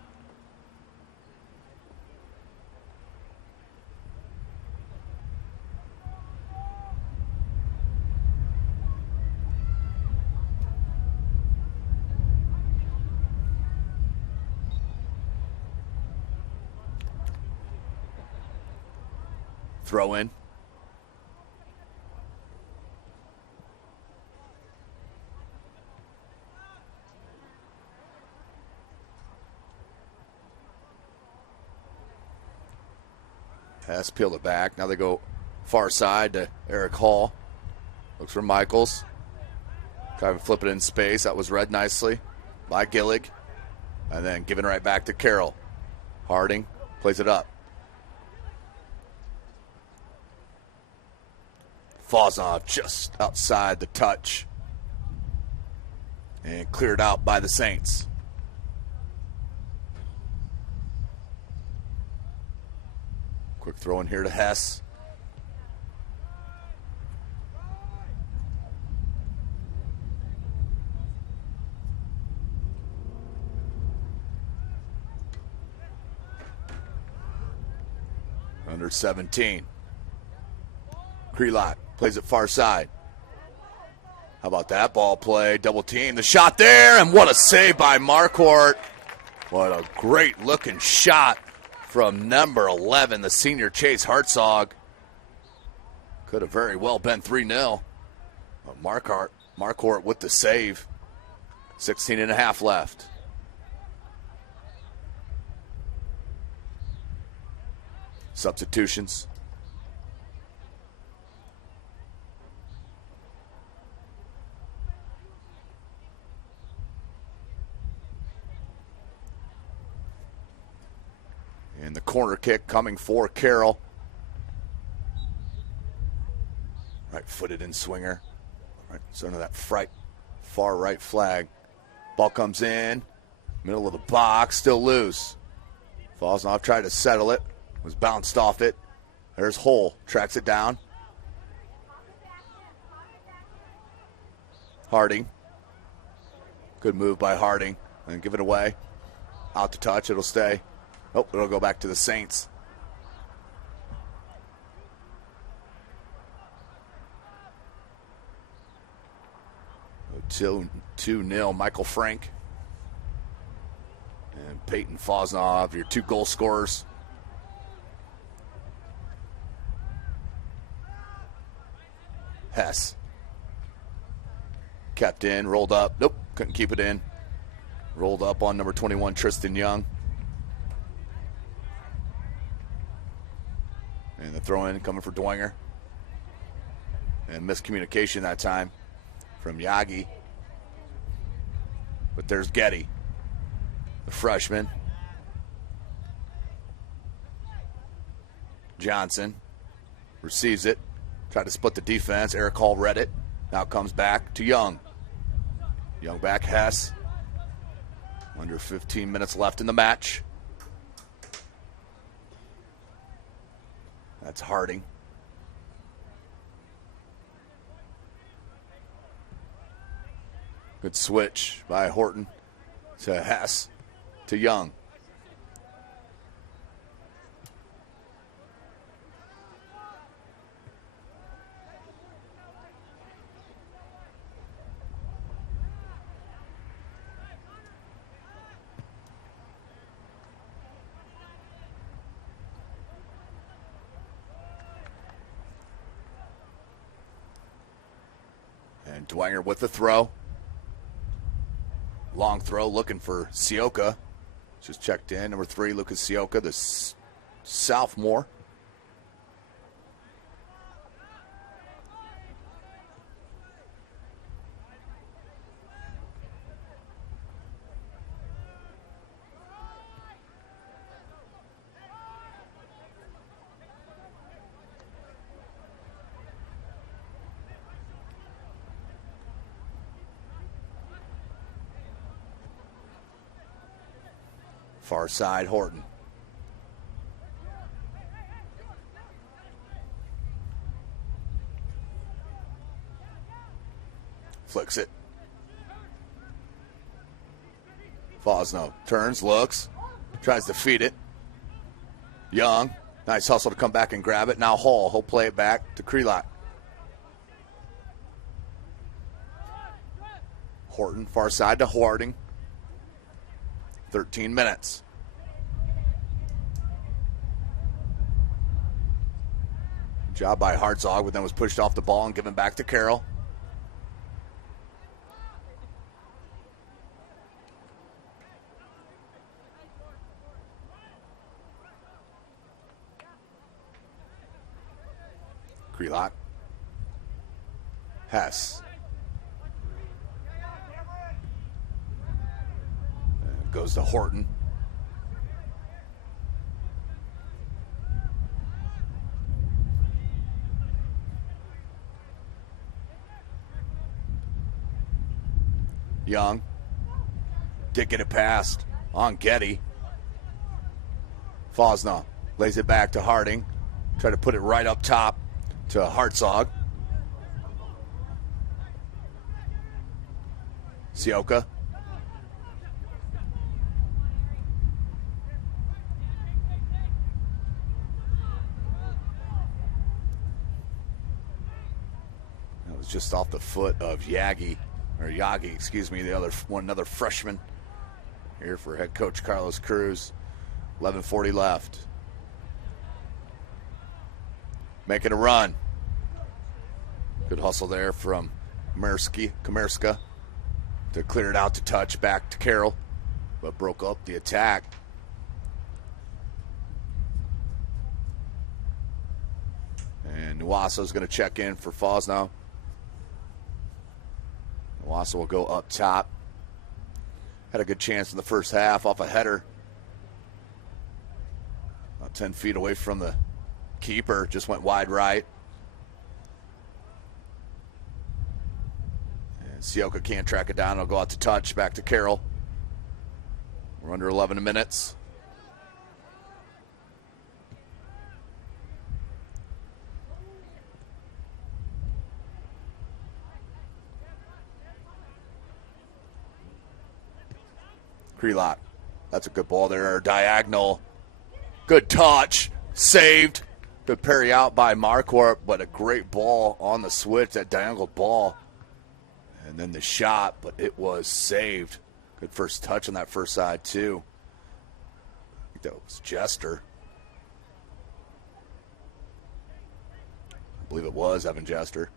Throw in. Hess peeled it back. Now they go far side to Eric Hall. Looks for Michaels. Try to flip it in space. That was read nicely by Gillig. And then giving right back to Carroll. Harding plays it up. Fosnov just outside the touch. And cleared out by the Saints. Quick throw in here to Hess. Under 17. Krelot plays it far side. How about that ball play? Double team. The shot there, and what a save by Marquardt. What a great looking shot from number 11, the senior Chase Hartzog. Could have very well been 3-0. Marquardt with the save. 16 and a half left. Substitutions. And the corner kick coming for Carroll. Right-footed in swinger. Right, so under that far right flag. Ball comes in. Middle of the box, still loose. Fosnoff tried to settle it, was bounced off it. There's Hull, tracks it down. Harding. Good move by Harding. And give it away. Out to touch, it'll stay. Oh, it'll go back to the Saints. So 2-0, Michael Frank. And Peyton Fosnoff, your 2 goal scorers. Hess. Kept in, rolled up. Nope, couldn't keep it in. Rolled up on number 21, Tristan Young. And the throw in coming for Dwenger. And miscommunication that time from Yagi. But there's Getty, the freshman. Johnson receives it. Tried to split the defense. Eric Hall read it. Now comes back to Young. Young back, Hess. Under 15 minutes left in the match. That's Harding. Good switch by Horton to Hess to Young. And Dwenger with the throw. Long throw looking for Sioka. Just checked in. Number 3, Lucas Sioka, the sophomore. Far side, Horton. Flicks it. Fosno turns, looks, tries to feed it. Young, nice hustle to come back and grab it. Now Hall, he'll play it back to Krelot. Horton, far side to Harding. 13 minutes. Job by Hartzog, but then was pushed off the ball and given back to Carroll. Krelot. Hess. Goes to Horton. Young. Did get it past on Getty. Fosna lays it back to Harding. Try to put it right up top to Hartzog. Sioka. Just off the foot of Yagi, excuse me, another freshman here for head coach Carlos Cruz. 11:40 left. Making a run. Good hustle there from Kamerska to clear it out to touch back to Carroll, but broke up the attack. And Nuaso's going to check in for Fosno. Nuaso will go up top. Had a good chance in the first half off a header. About 10 feet away from the keeper. Just went wide right. And Sioka can't track it down. It'll go out to touch. Back to Carroll. We're under 11 minutes. Krelock. That's a good ball there. Diagonal. Good touch. Saved. Good parry out by Marquardt, but a great ball on the switch, that diagonal ball. And then the shot, but it was saved. Good first touch on that first side, too. I think that was Jester. I believe it was Evan Jester.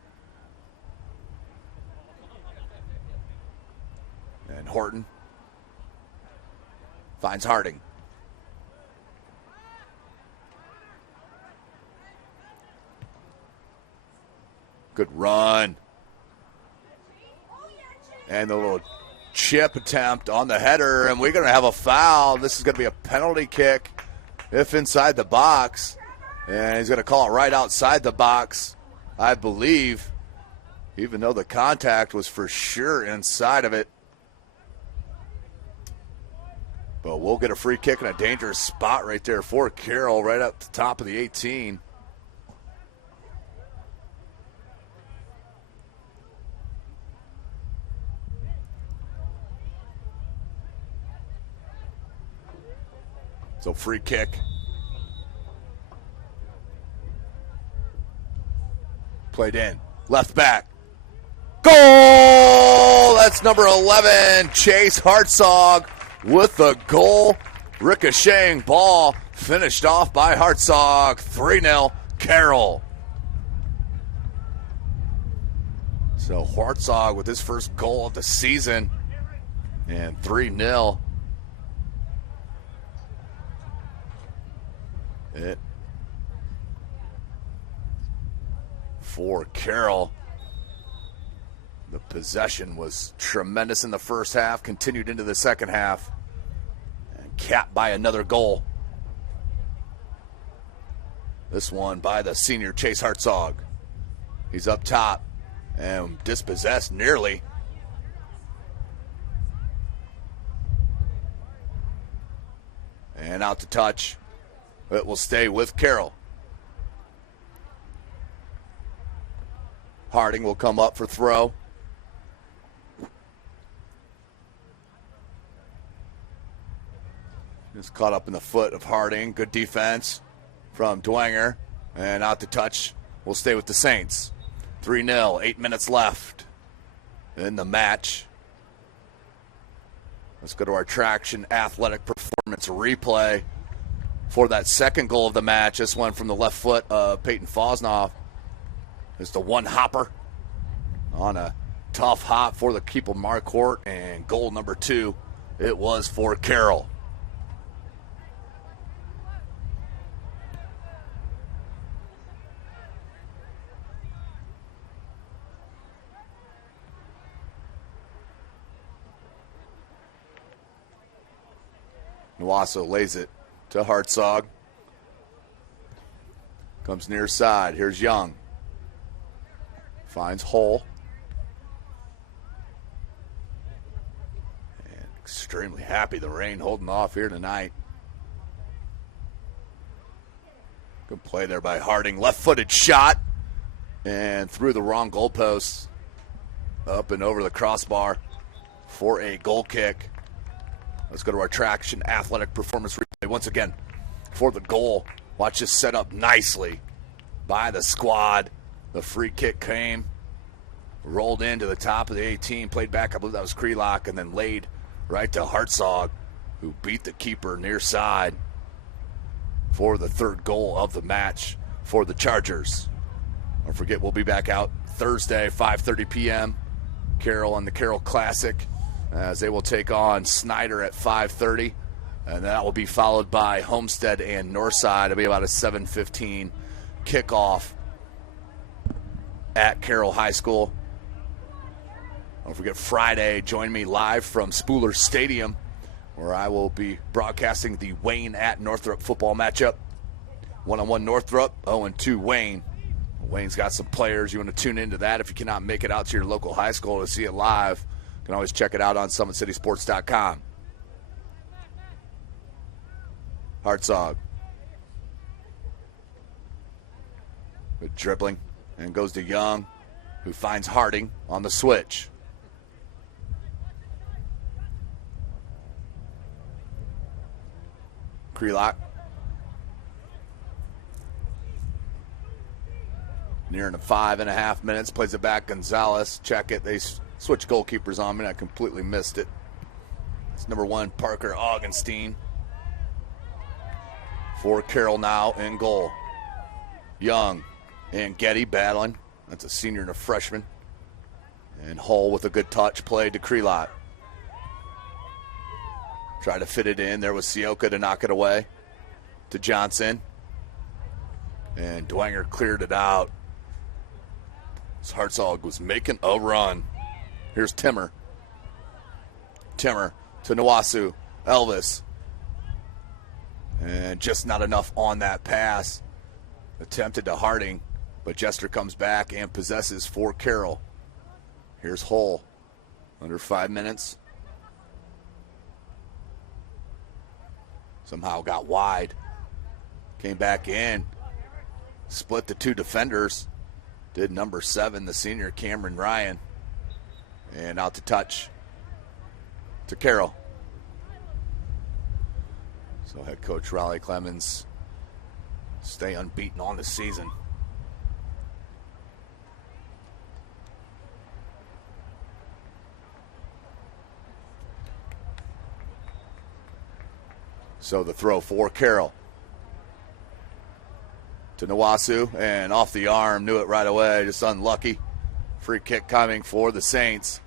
And Horton finds Harding. Good run. And the little chip attempt on the header, and we're going to have a foul. This is going to be a penalty kick if inside the box. And he's going to call it right outside the box, I believe, even though the contact was for sure inside of it. But we'll get a free kick in a dangerous spot right there for Carroll, right up the top of the 18. So free kick. Played in. Left back. Goal! That's number 11, Chase Hartzog with the goal. Ricocheting ball finished off by Hartzog. 3-0 Carroll. So Hartzog with his first goal of the season. And 3-0. It for Carroll. The possession was tremendous in the first half, continued into the second half, and capped by another goal. This one by the senior Chase Hartzog. He's up top and dispossessed nearly. And out to touch. It will stay with Carroll. Harding will come up for throw. Just caught up in the foot of Harding. Good defense from Dwenger. And out to touch will stay with the Saints. 3-0, 8 minutes left in the match. Let's go to our traction athletic performance replay. For that second goal of the match, this one from the left foot of Peyton Fosnoff. It's the one hopper on a tough hop for the keeper Marquardt, and goal number 2, it was for Carroll. Nuaso lays it to Hartzog. Comes near side. Here's Young. Finds Hull. And extremely happy the rain holding off here tonight. Good play there by Harding. Left-footed shot. And through the wrong goalpost. Up and over the crossbar for a goal kick. Let's go to our traction athletic performance replay once again for the goal. Watch this set up nicely by the squad. The free kick came, rolled into the top of the 18, played back, I believe that was Krelock, and then laid right to Hartzog, who beat the keeper near side for the third goal of the match for the Chargers. Don't forget, we'll be back out Thursday, 5:30 p.m. Carroll and the Carroll Classic, as they will take on Snyder at 5:30, and that will be followed by Homestead and Northside. It'll be about a 7:15 kickoff at Carroll High School. Don't forget, Friday, join me live from Spooler Stadium, where I will be broadcasting the Wayne at Northrop football matchup. 1-on-1 Northrop, 0-2 Wayne. Wayne's got some players. You want to tune into that if you cannot make it out to your local high school to see it live. You can always check it out on SummitCitySports.com. Hartzog. Good dribbling. And goes to Young, who finds Harding on the switch. Krelock. Nearing the 5.5 minutes. Plays it back. Gonzalez. Check it. They switch goalkeepers on me. I completely missed it. It's number 1, Parker Augenstein. For Carroll now in goal. Young and Getty battling. That's a senior and a freshman. And Hull with a good touch play to Krelock. Try to fit it in. There was Sioka to knock it away to Johnson. And Dwenger cleared it out. Hartzog was making a run. Here's Timmer. Timmer to Nwasu. Elvis. And just not enough on that pass. Attempted to Harding, but Jester comes back and possesses for Carroll. Here's Hull. Under 5 minutes. Somehow got wide. Came back in. Split the 2 defenders. Did number 7, the senior Cameron Ryan. And out to touch to Carroll. So head coach Raleigh Clemens stay unbeaten on the season. So the throw for Carroll. To Nwasu, and off the arm, knew it right away, just unlucky. Free kick coming for the Saints.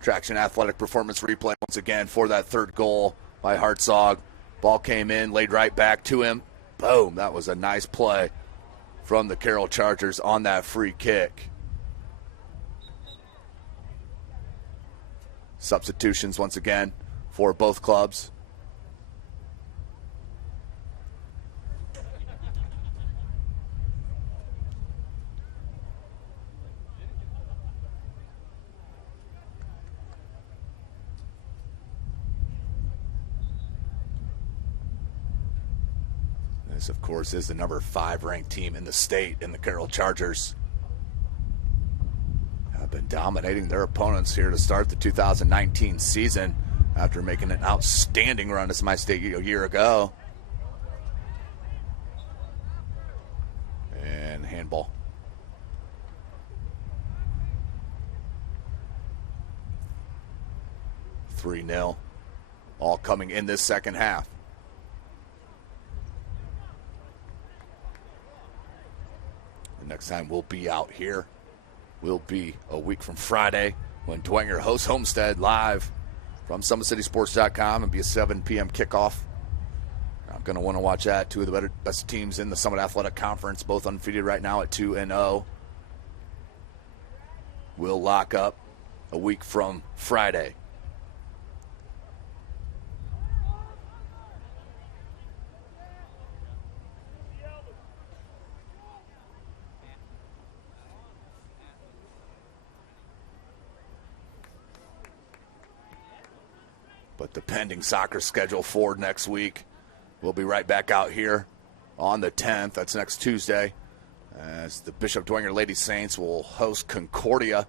Traction Athletic Performance replay once again for that third goal by Hartzog. Ball came in, laid right back to him. Boom, that was a nice play from the Carroll Chargers on that free kick. Substitutions once again for both clubs. This, of course, is the number 5 ranked team in the state, in the Carroll Chargers. Have been dominating their opponents here to start the 2019 season after making an outstanding run as my state a year ago. And handball. (3-0). All coming in this second half. Next time we'll be out here will be a week from Friday when Dwenger hosts Homestead live from SummitCitySports.com and be a 7 p.m. kickoff. I'm going to want to watch that. 2 of the best teams in the Summit Athletic Conference, both undefeated right now at 2-0. We'll lock up a week from Friday. But the pending soccer schedule for next week, we'll be right back out here on the 10th. That's next Tuesday, as the Bishop Dwenger Lady Saints will host Concordia.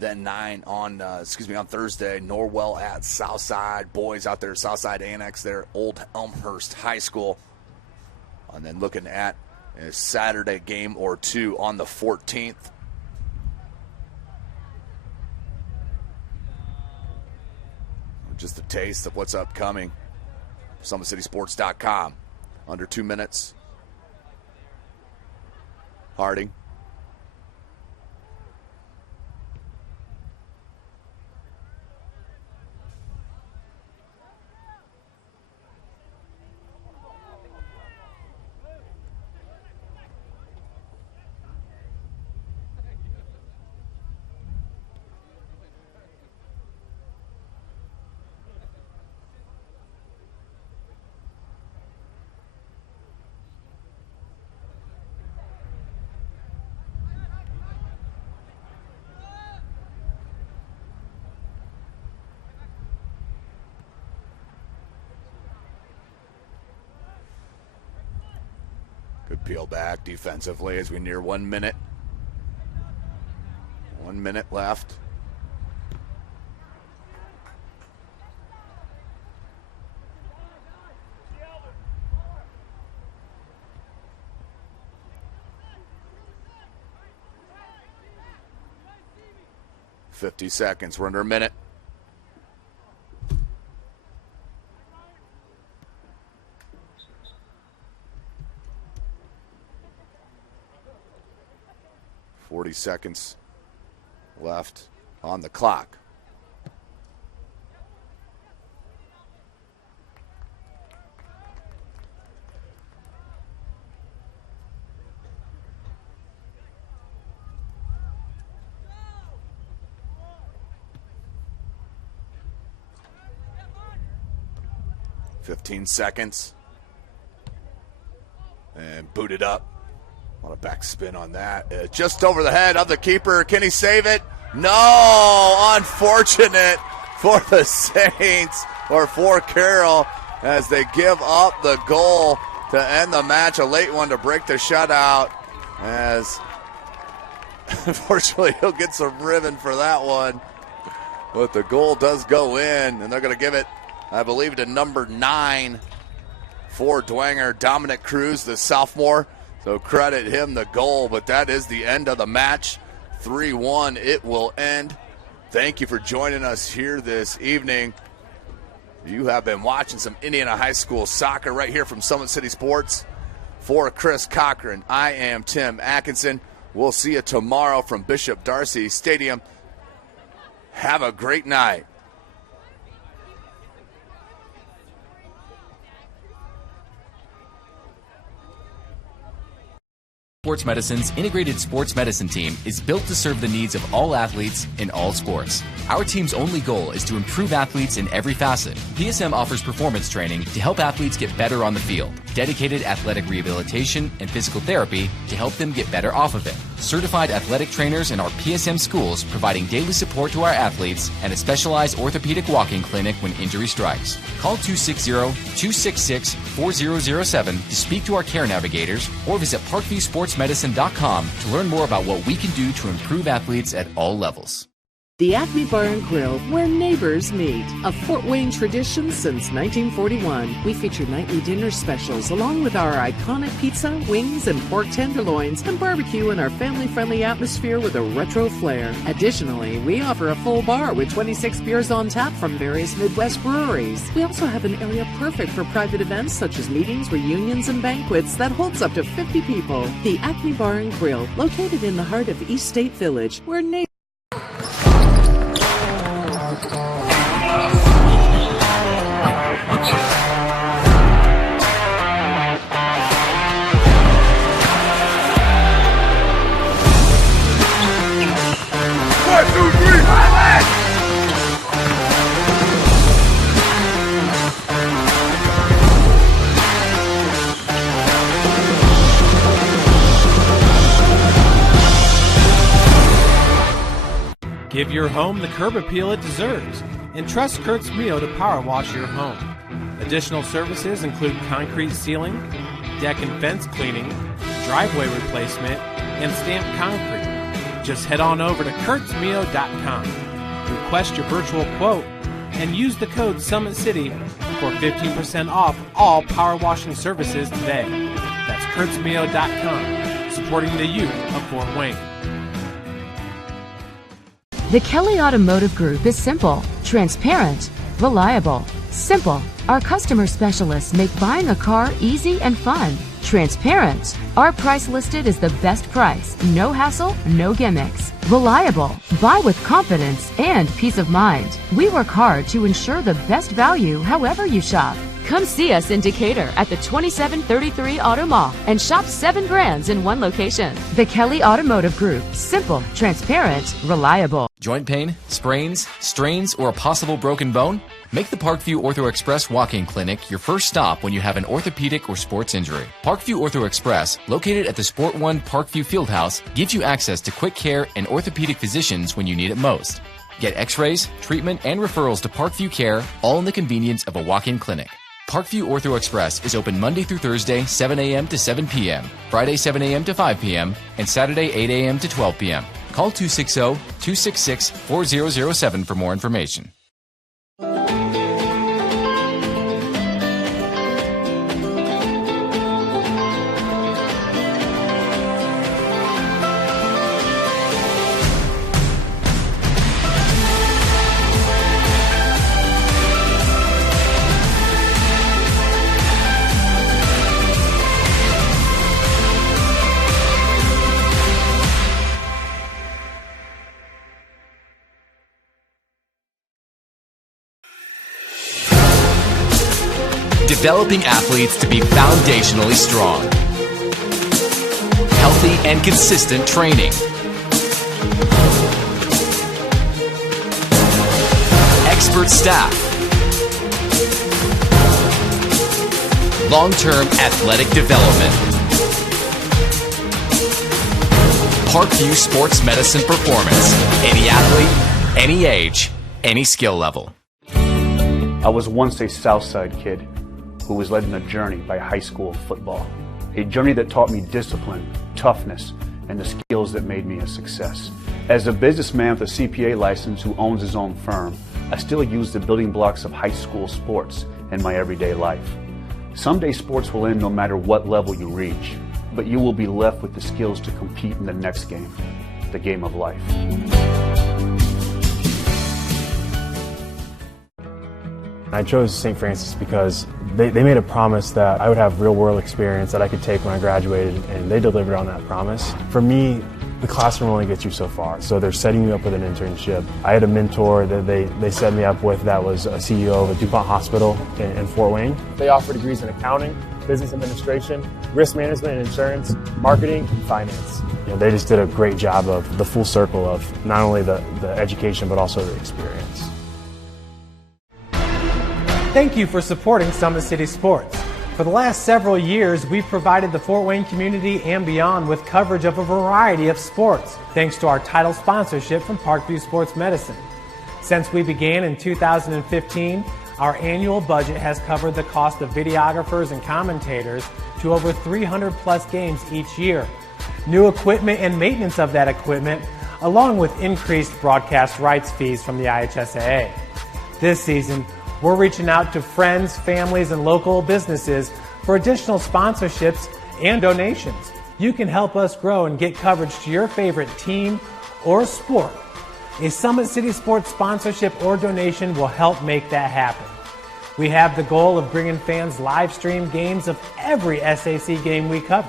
Then on Thursday, Norwell at Southside. Boys out there, Southside Annex there, Old Elmhurst High School. And then looking at a Saturday game or 2 on the 14th. Just a taste of what's upcoming. SummitCitySports.com. Under 2 minutes. Harding. Good peel back defensively as we near 1 minute. 1 minute left. 50 seconds. We're under a minute. $40 seconds left on the clock. $15 seconds. And booted up. On a back spin on that. Just over the head of the keeper. Can he save it? No! Unfortunate for the Saints, or for Carroll, as they give up the goal to end the match. A late one to break the shutout, as unfortunately he'll get some ribbon for that one. But the goal does go in, and they're going to give it, I believe, to number 9 for Dwenger, Dominic Cruz, the sophomore. So credit him the goal, but that is the end of the match. 3-1, it will end. Thank you for joining us here this evening. You have been watching some Indiana High School soccer right here from Summit City Sports. For Chris Cochran, I am Tim Atkinson. We'll see you tomorrow from Bishop Darcy Stadium. Have a great night. Sports Medicine's integrated sports medicine team is built to serve the needs of all athletes in all sports. Our team's only goal is to improve athletes in every facet. PSM offers performance training to help athletes get better on the field, dedicated athletic rehabilitation and physical therapy to help them get better off of it, certified athletic trainers in our PSM schools providing daily support to our athletes, and a specialized orthopedic walking clinic when injury strikes. Call 260-266-4007 to speak to our care navigators, or visit parkviewsportsmedicine.com to learn more about what we can do to improve athletes at all levels. The Acme Bar and Grill, where neighbors meet. A Fort Wayne tradition since 1941. We feature nightly dinner specials along with our iconic pizza, wings, and pork tenderloins, and barbecue in our family-friendly atmosphere with a retro flair. Additionally, we offer a full bar with 26 beers on tap from various Midwest breweries. We also have an area perfect for private events such as meetings, reunions, and banquets that holds up to 50 people. The Acme Bar and Grill, located in the heart of East State Village, where neighbors Give your home the curb appeal it deserves, and trust Kurt's Mio to power wash your home. Additional services include concrete sealing, deck and fence cleaning, driveway replacement, and stamped concrete. Just head on over to kurtzmio.com, request your virtual quote, and use the code SummitCity for 15% off all power washing services today. That's kurtzmio.com, supporting the youth of Fort Wayne. The Kelly Automotive Group is simple, transparent, reliable. Simple. Our customer specialists make buying a car easy and fun. Transparent. Our price listed is the best price. No hassle, no gimmicks. Reliable. Buy with confidence and peace of mind. We work hard to ensure the best value however you shop. Come see us in Decatur at the 2733 Auto Mall and shop 7 brands in one location. The Kelly Automotive Group. Simple, transparent, reliable. Joint pain, sprains, strains, or a possible broken bone? Make the Parkview Ortho Express walk-in clinic your first stop when you have an orthopedic or sports injury. Parkview Ortho Express, located at the Sport One Parkview Fieldhouse, gives you access to quick care and orthopedic physicians when you need it most. Get x-rays, treatment, and referrals to Parkview Care, all in the convenience of a walk-in clinic. Parkview Ortho Express is open Monday through Thursday, 7 a.m. to 7 p.m., Friday, 7 a.m. to 5 p.m., and Saturday, 8 a.m. to 12 p.m. Call 260-266-4007 for more information. developing athletes to be foundationally strong. Healthy and consistent training. Expert staff. Long-term athletic development. Parkview Sports Medicine Performance. Any athlete, any age, any skill level. I was once a Southside kid who was led on a journey by high school football. A journey that taught me discipline, toughness, and the skills that made me a success. As a businessman with a CPA license who owns his own firm, I still use the building blocks of high school sports in my everyday life. Someday sports will end no matter what level you reach, but you will be left with the skills to compete in the next game, the game of life. I chose St. Francis because they made a promise that I would have real-world experience that I could take when I graduated, and they delivered on that promise. For me, the classroom only gets you so far, so they're setting you up with an internship. I had a mentor that they set me up with that was a CEO of a DuPont hospital in Fort Wayne. They offer degrees in accounting, business administration, risk management and insurance, marketing, and finance. You know, they just did a great job of the full circle of not only the education but also the experience. Thank you for supporting Summit City Sports. For the last several years, we've provided the Fort Wayne community and beyond with coverage of a variety of sports, thanks to our title sponsorship from Parkview Sports Medicine. Since we began in 2015, our annual budget has covered the cost of videographers and commentators to over 300 plus games each year. New equipment and maintenance of that equipment, along with increased broadcast rights fees from the IHSAA. This season, we're reaching out to friends, families, and local businesses for additional sponsorships and donations. You can help us grow and get coverage to your favorite team or sport. A Summit City Sports sponsorship or donation will help make that happen. We have the goal of bringing fans live stream games of every SAC game we cover.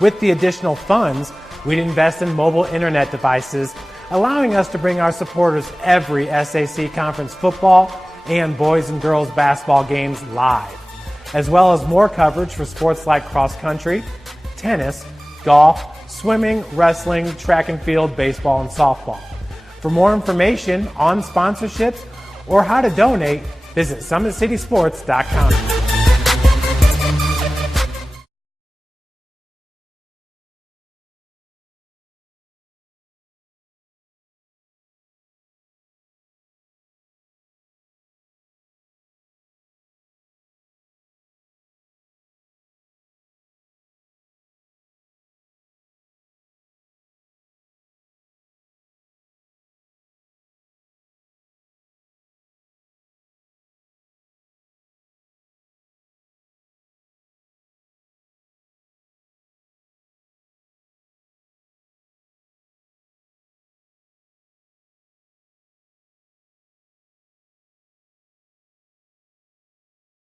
With the additional funds, we'd invest in mobile internet devices, allowing us to bring our supporters every SAC conference football and boys and girls basketball games live, as well as more coverage for sports like cross country, tennis, golf, swimming, wrestling, track and field, baseball, and softball. For more information on sponsorships or how to donate, visit SummitCitySports.com.